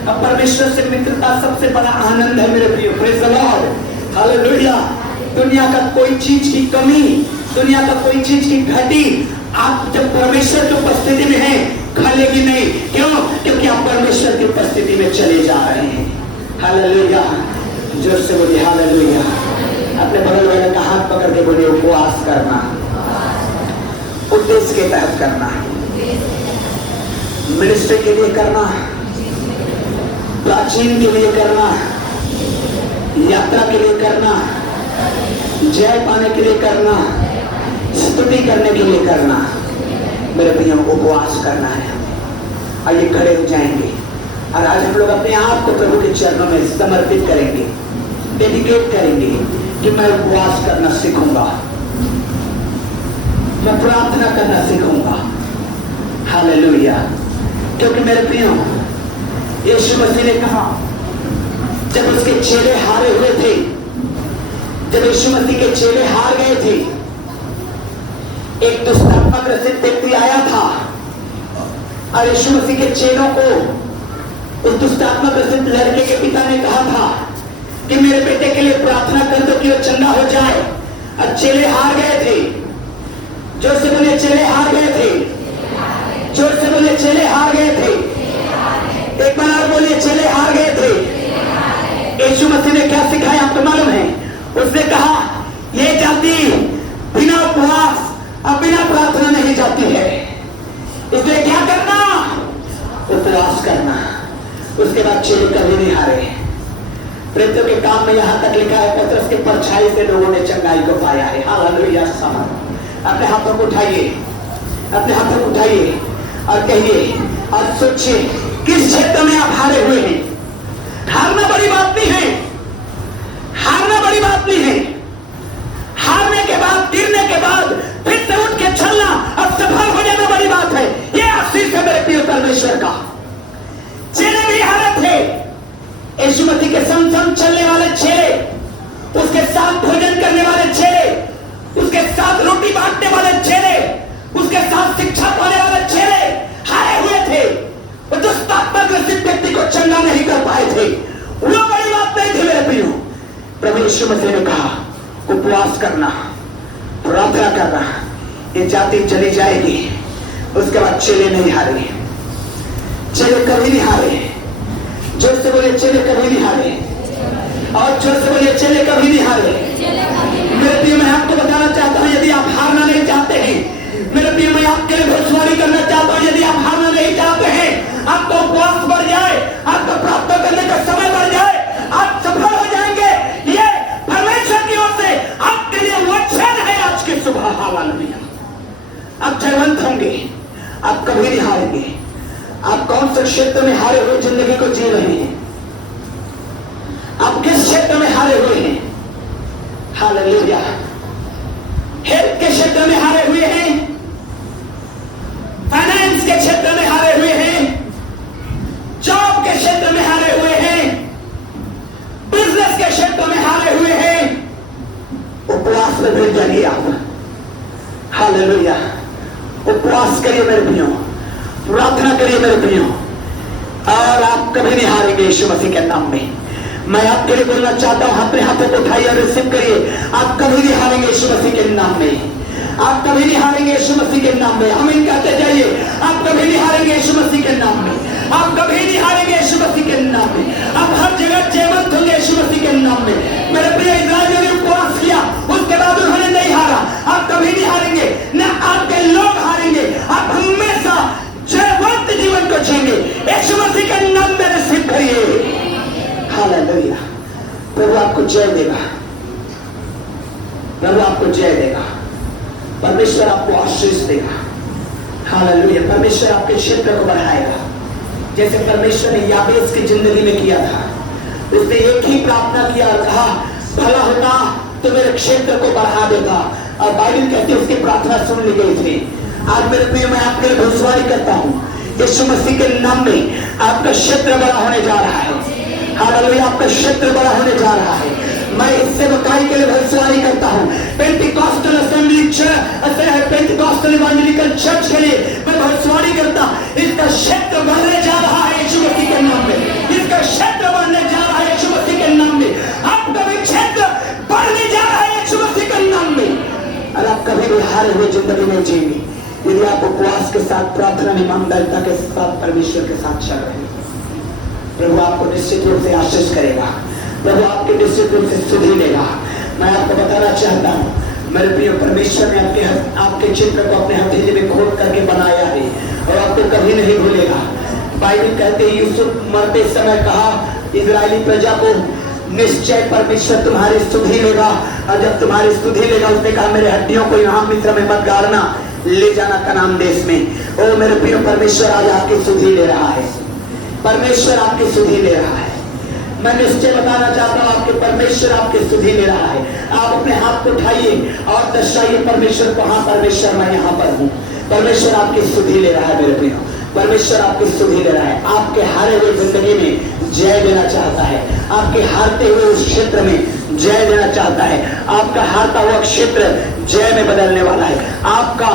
अब परमेश्वर से मित्रता सबसे बड़ा आनंद है मेरे प्रियो। Praise the Lord. हालेलुया। दुनिया का कोई चीज की कमी, दुनिया का कोई चीज की घटी आप जब परमेश्वर की उपस्थिति में हैं खलेगी नहीं। क्यों? क्योंकि आप परमेश्वर की उपस्थिति में चले जा रहे हैं। हालेलुया। जोर से बोलिए हालेलुया। अपने बगल वाले का हाथ पकड़ के बोलिए उपवास करना, उद्देश्य के तहत करना, मिनिस्ट्री के लिए करना, प्राचीन के लिए करना, यात्रा के लिए करना, जय पाने के लिए करना, स्तुति करने के लिए करना। मेरे भैया उपवास करना है हमें। आइए खड़े हो जाएंगे और आज हम लोग अपने आप को प्रभु के चरणों में समर्पित करेंगे, डेडिकेट करेंगे कि मैं उपवास करना सीखूंगा, मैं प्रार्थना करना सीखूंगा। हालेलुया। क्योंकि मेरे प्रियो यीशु मसीह ने कहा जब उसके चेले हारे हुए थे, जब यीशु मसीह के चेले हार गए थे, एक दुष्टात्मा ग्रसित व्यक्ति आया था और यीशु मसीह के चेलों को उस दुष्टात्मा ग्रसित लड़के के पिता ने कहा था कि मेरे बेटे के लिए प्रार्थना कर दो कि वो चंगा हो जाए। और चेले हार गए थे। जोर से बोले चेले हार गए थे। जोर से बोले चेले हार गए थे। एक बार और बोलिए चेले हार गए थे। यीशु मसीह ने क्या सिखाया आपको मालूम है? उसने कहा ये जाति बिना उपवास और बिना प्रार्थना नहीं जाती है, इसलिए क्या करना? उपवास करना। उसके बाद चेले कभी नहीं हारे। प्रेरितों के काम में यहां तक लिखा है पतरस के परछाई से लोगों ने चंगाई को पाया है। हालेलुया। अपने हाथों को उठाइए, अपने हाथों को उठाइए और कहिए और सोचिए किस क्षेत्र में आप हारे हुए हैं। हारना बड़ी बात नहीं है, हारना बड़ी बात नहीं है। हारने के बाद, गिरने के बाद फिर से उठ के चलना और सफल हो जाना बड़ी बात है। यह आशीष है मेरे प्रिय परमेश्वर का। चेले भी हारे थे। यीशु मसीह के संग संग चलने वाले चेले, उसके साथ भोजन करने वाले चेले, उसके साथ रोटी बांटने वाले चेले, उसके साथ शिक्षा पाने वाले चेले हारे हुए थे। वो दुष्टात्मा ग्रसित व्यक्ति को चंगा नहीं कर पाए थे। वो बड़ी बात नहीं थी मेरे प्रियो। प्रभु यीशु मसीह ने कहा उपवास करना, प्रार्थना करना, ये जाति चली जाएगी। उसके बाद चेले नहीं हारे, चेले कभी नहीं हारे। जोर से बोले चेले कभी नहीं हारे, और जोर से बोले चेले कभी नहीं हारे। मेरे प्रिय मैं आपको बताना चाहता हूं, यदि आप हारना नहीं चाहते हैं, मेरे प्रिय मैं आपके लिए भविष्यवाणी करना चाहता हूं, यदि आप हारना नहीं चाहते हैं, आपका उपवास बढ़ जाए, आपका प्रार्थना करने का समय बढ़ जाए, आप सफल हो जाएंगे। ये परमेश्वर की ओर से आपके लिए वचन है आज की सुबह। हालेलुया। आप जयवंत होंगे, आप कभी नहीं हारेंगे। आप कौन से क्षेत्र में हारे हुए जिंदगी को जी रहे हैं? आप किस क्षेत्र में हारे हुए हैं? हालेलुया। हेल्थ के क्षेत्र में हारे हुए हैं, फाइनेंस के क्षेत्र में हारे हुए हैं, जॉब के क्षेत्र में हारे हुए हैं, बिजनेस के क्षेत्र में हारे हुए हैं। उपवास में बैठ जाइए आप। हालेलुया। उपवास करिए मेरे प्रियो, प्रार्थना करिए मेरे प्रियो, और आप कभी नहीं हारेंगे यीशु मसीह के नाम में। मैं आपके लिए बोलना चाहता हूं, अपने हाथों को उठाइए और रिसीव करिए। आप कभी नहीं हारेंगे यीशु मसीह के नाम में। आप कभी नहीं हारेंगे यीशु मसीह के नाम में। आमीन कहते जाइए। आप कभी नहीं हारेंगे यीशु मसीह के नाम में। आप कभी नहीं हारेंगे यीशु मसीह के नाम में। आप हर जगह जयवंत होंगे यीशु मसीह के नाम में। मेरे प्रिय इस्राएलियों ने उपवास किया, उसके बाद उन्होंने नहीं हारा। आप कभी नहीं हारेंगे, न आपके लोग हारेंगे। आप हमेशा जयवंत जीवन को जिएंगे यीशु मसीह के नाम में। रिसीव करिए। हालेलुया। प्रभु आपको जय देगा, प्रभु आपको जय देगा, परमेश्वर आपको आशीष देगा। हालेलुया। परमेश्वर आपके क्षेत्र को बढ़ाएगा, जैसे परमेश्वर ने याबेस की जिंदगी में किया था। उसने एक ही प्रार्थना किया और कहा भला होता तो मेरे क्षेत्र को बढ़ा देता, और बाइबल कहती है उसकी प्रार्थना सुन ली गई थी। आज मेरे प्रिय मैं आपके लिए भविष्यवाणी करता हूं, यीशु मसीह के नाम में आपका क्षेत्र बड़ा होने जा रहा है। हालेलुया। आपका क्षेत्र बड़ा होने जा रहा है। मैं इससे बकाई के लिए भविष्यवाणी करता हूं। Pentecostal assembly Pentecostal evangelical church के लिए मैं भविष्यवाणी करता, इसका क्षेत्र बढ़ने जा रहा है यीशु मसीह के नाम में। इसका क्षेत्र बढ़ने जा रहा है यीशु मसीह के नाम में। आपका भी क्षेत्र बढ़ने जा रहा है यीशु मसीह के नाम में। और आप कभी भी हारे हुए जिंदगी में जिएंगे यदि आप उपवास के साथ, प्रार्थना, ईमानदारिता के साथ परमेश्वर के साथ चल रहे हैं। प्रभु आपको निश्चित रूप से आशीष करेगा, प्रभु आपके निश्चित रूप से सुधी लेगा। मैं आपको बताना चाहता हूँ मेरे प्रिय, परमेश्वर ने आपके चित्र को अपने हथेली में खोद करके बनाया है और आपको कभी नहीं भूलेगा। बाइबल कहते हैं यूसुफ मरते समय कहा इजरायली प्रजा को निश्चय परमेश्वर तुम्हारी सुधी लेगा, और जब तुम्हारी सुधी लेगा उसने कहा मेरे हड्डियों को यहाँ मिस्र में मत गाड़ना, ले जाना कनान देश में। ओ मेरे प्रिय, परमेश्वर आज आपकी सुधी ले रहा है, परमेश्वर आपकी सुधी ले रहा है। मैं निश्चय बताना चाहता हूं आपके परमेश्वर आपकी सुधी ले रहा है। आप अपने हाथ को उठाइए और दर्शाइए परमेश्वर को, हाँ परमेश्वर मैं यहाँ पर हूँ। परमेश्वर आपकी सुधी ले रहा है मेरे प्रियो, परमेश्वर आपकी सुधी ले रहा है। आपके हारे हुए जिंदगी में जय देना चाहता है, आपके हारते हुए उस क्षेत्र में जय देना चाहता है। आपका हारता हुआ क्षेत्र जय में बदलने वाला है। आपका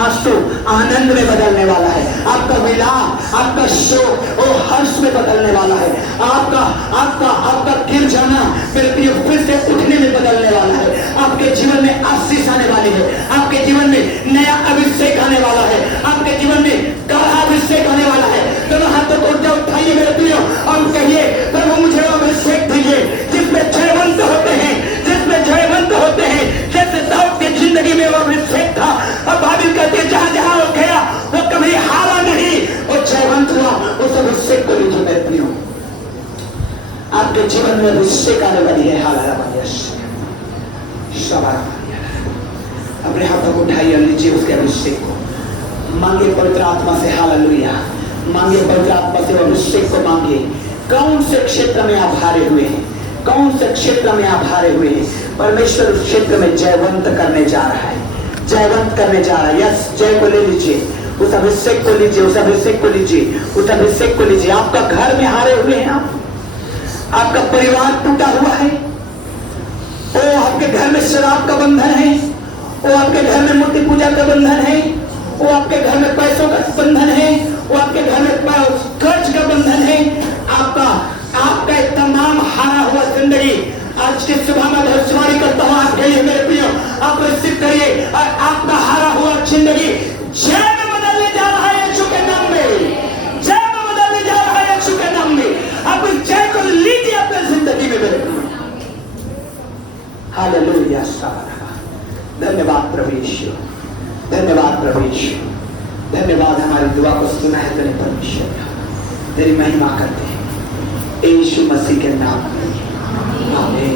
आंसू आनंद में बदलने वाला है। आपका विलाप, आपका शोक वो हर्ष में बदलने वाला है। आपका गिर जाना मेरे प्रिय फिर से उठने में बदलने वाला है। आपके जीवन में आशीष आने वाली है, आपके जीवन में नया अभिषेक आने वाला है, आपके जीवन में गाढ़ा अभिषेक आने वाला है। दोनों हाथों को ऊंचा उठाइए मेरे प्रिय और कहिए प्रभु मुझे अभिषेक दीजिए जिसमें जयवंत होते हैं, जिसमें जयवंत होते हैं। जैसे दाऊद की जिंदगी में वो अभिषेक था, और बाइबल कहती है जहां जहां वो गया वो कभी हारा नहीं, वो जयवंत हुआ। उस अभिषेक को लीजिए मेरे प्रियो, आपके जीवन में अभिषेक आने वाली है। अपने हाथों को उठाइए और लीजिए उसके अभिषेक को, मांगे पवित्र आत्मा से। हालेलुया। मांगे पवित्र आत्मा से अभिषेक को मांगे। कौन से क्षेत्र में आप हारे हुए हैं, कौन से क्षेत्र में आप हारे हुए हैं, परमेश्वर उस क्षेत्र में जयवंत करने जा रहा है, जयवंत करने जा रहा है। यस, जय को ले लीजिए, उस अभिषेक को लीजिए, उस अभिषेक को लीजिए, उस अभिषेक को लीजिए। आपका घर में हारे हुए हैं आप, आपका परिवार टूटा हुआ है, ओ आपके घर में शराब का बंधन है, वो आपके घर में मूर्ति पूजा का बंधन है, वो आपके घर में पैसों का बंधन है, वो आपके घर में कर्ज का बंधन है, आपका तमाम हारा हुआ जिंदगी आज के सुबह में भविष्यवाणी करता हूं आपके लिए मेरे प्रियो, आप रिसीव करिए। आपका हारा हुआ जिंदगी जय में बदलने जा रहा है यीशु के नाम में, जय में बदलने जा रहा है यीशु के नाम में। आप इस जय को लीजिए अपने जिंदगी में मेरे प्रियो। हालेलुया। धन्यवाद प्रभु यीशु, धन्यवाद प्रभु यीशु, धन्यवाद हमारी दुआ को सुना है तेरे परमेश्वर, तेरी महिमा करते हैं यीशु मसीह के नाम में, आमीन।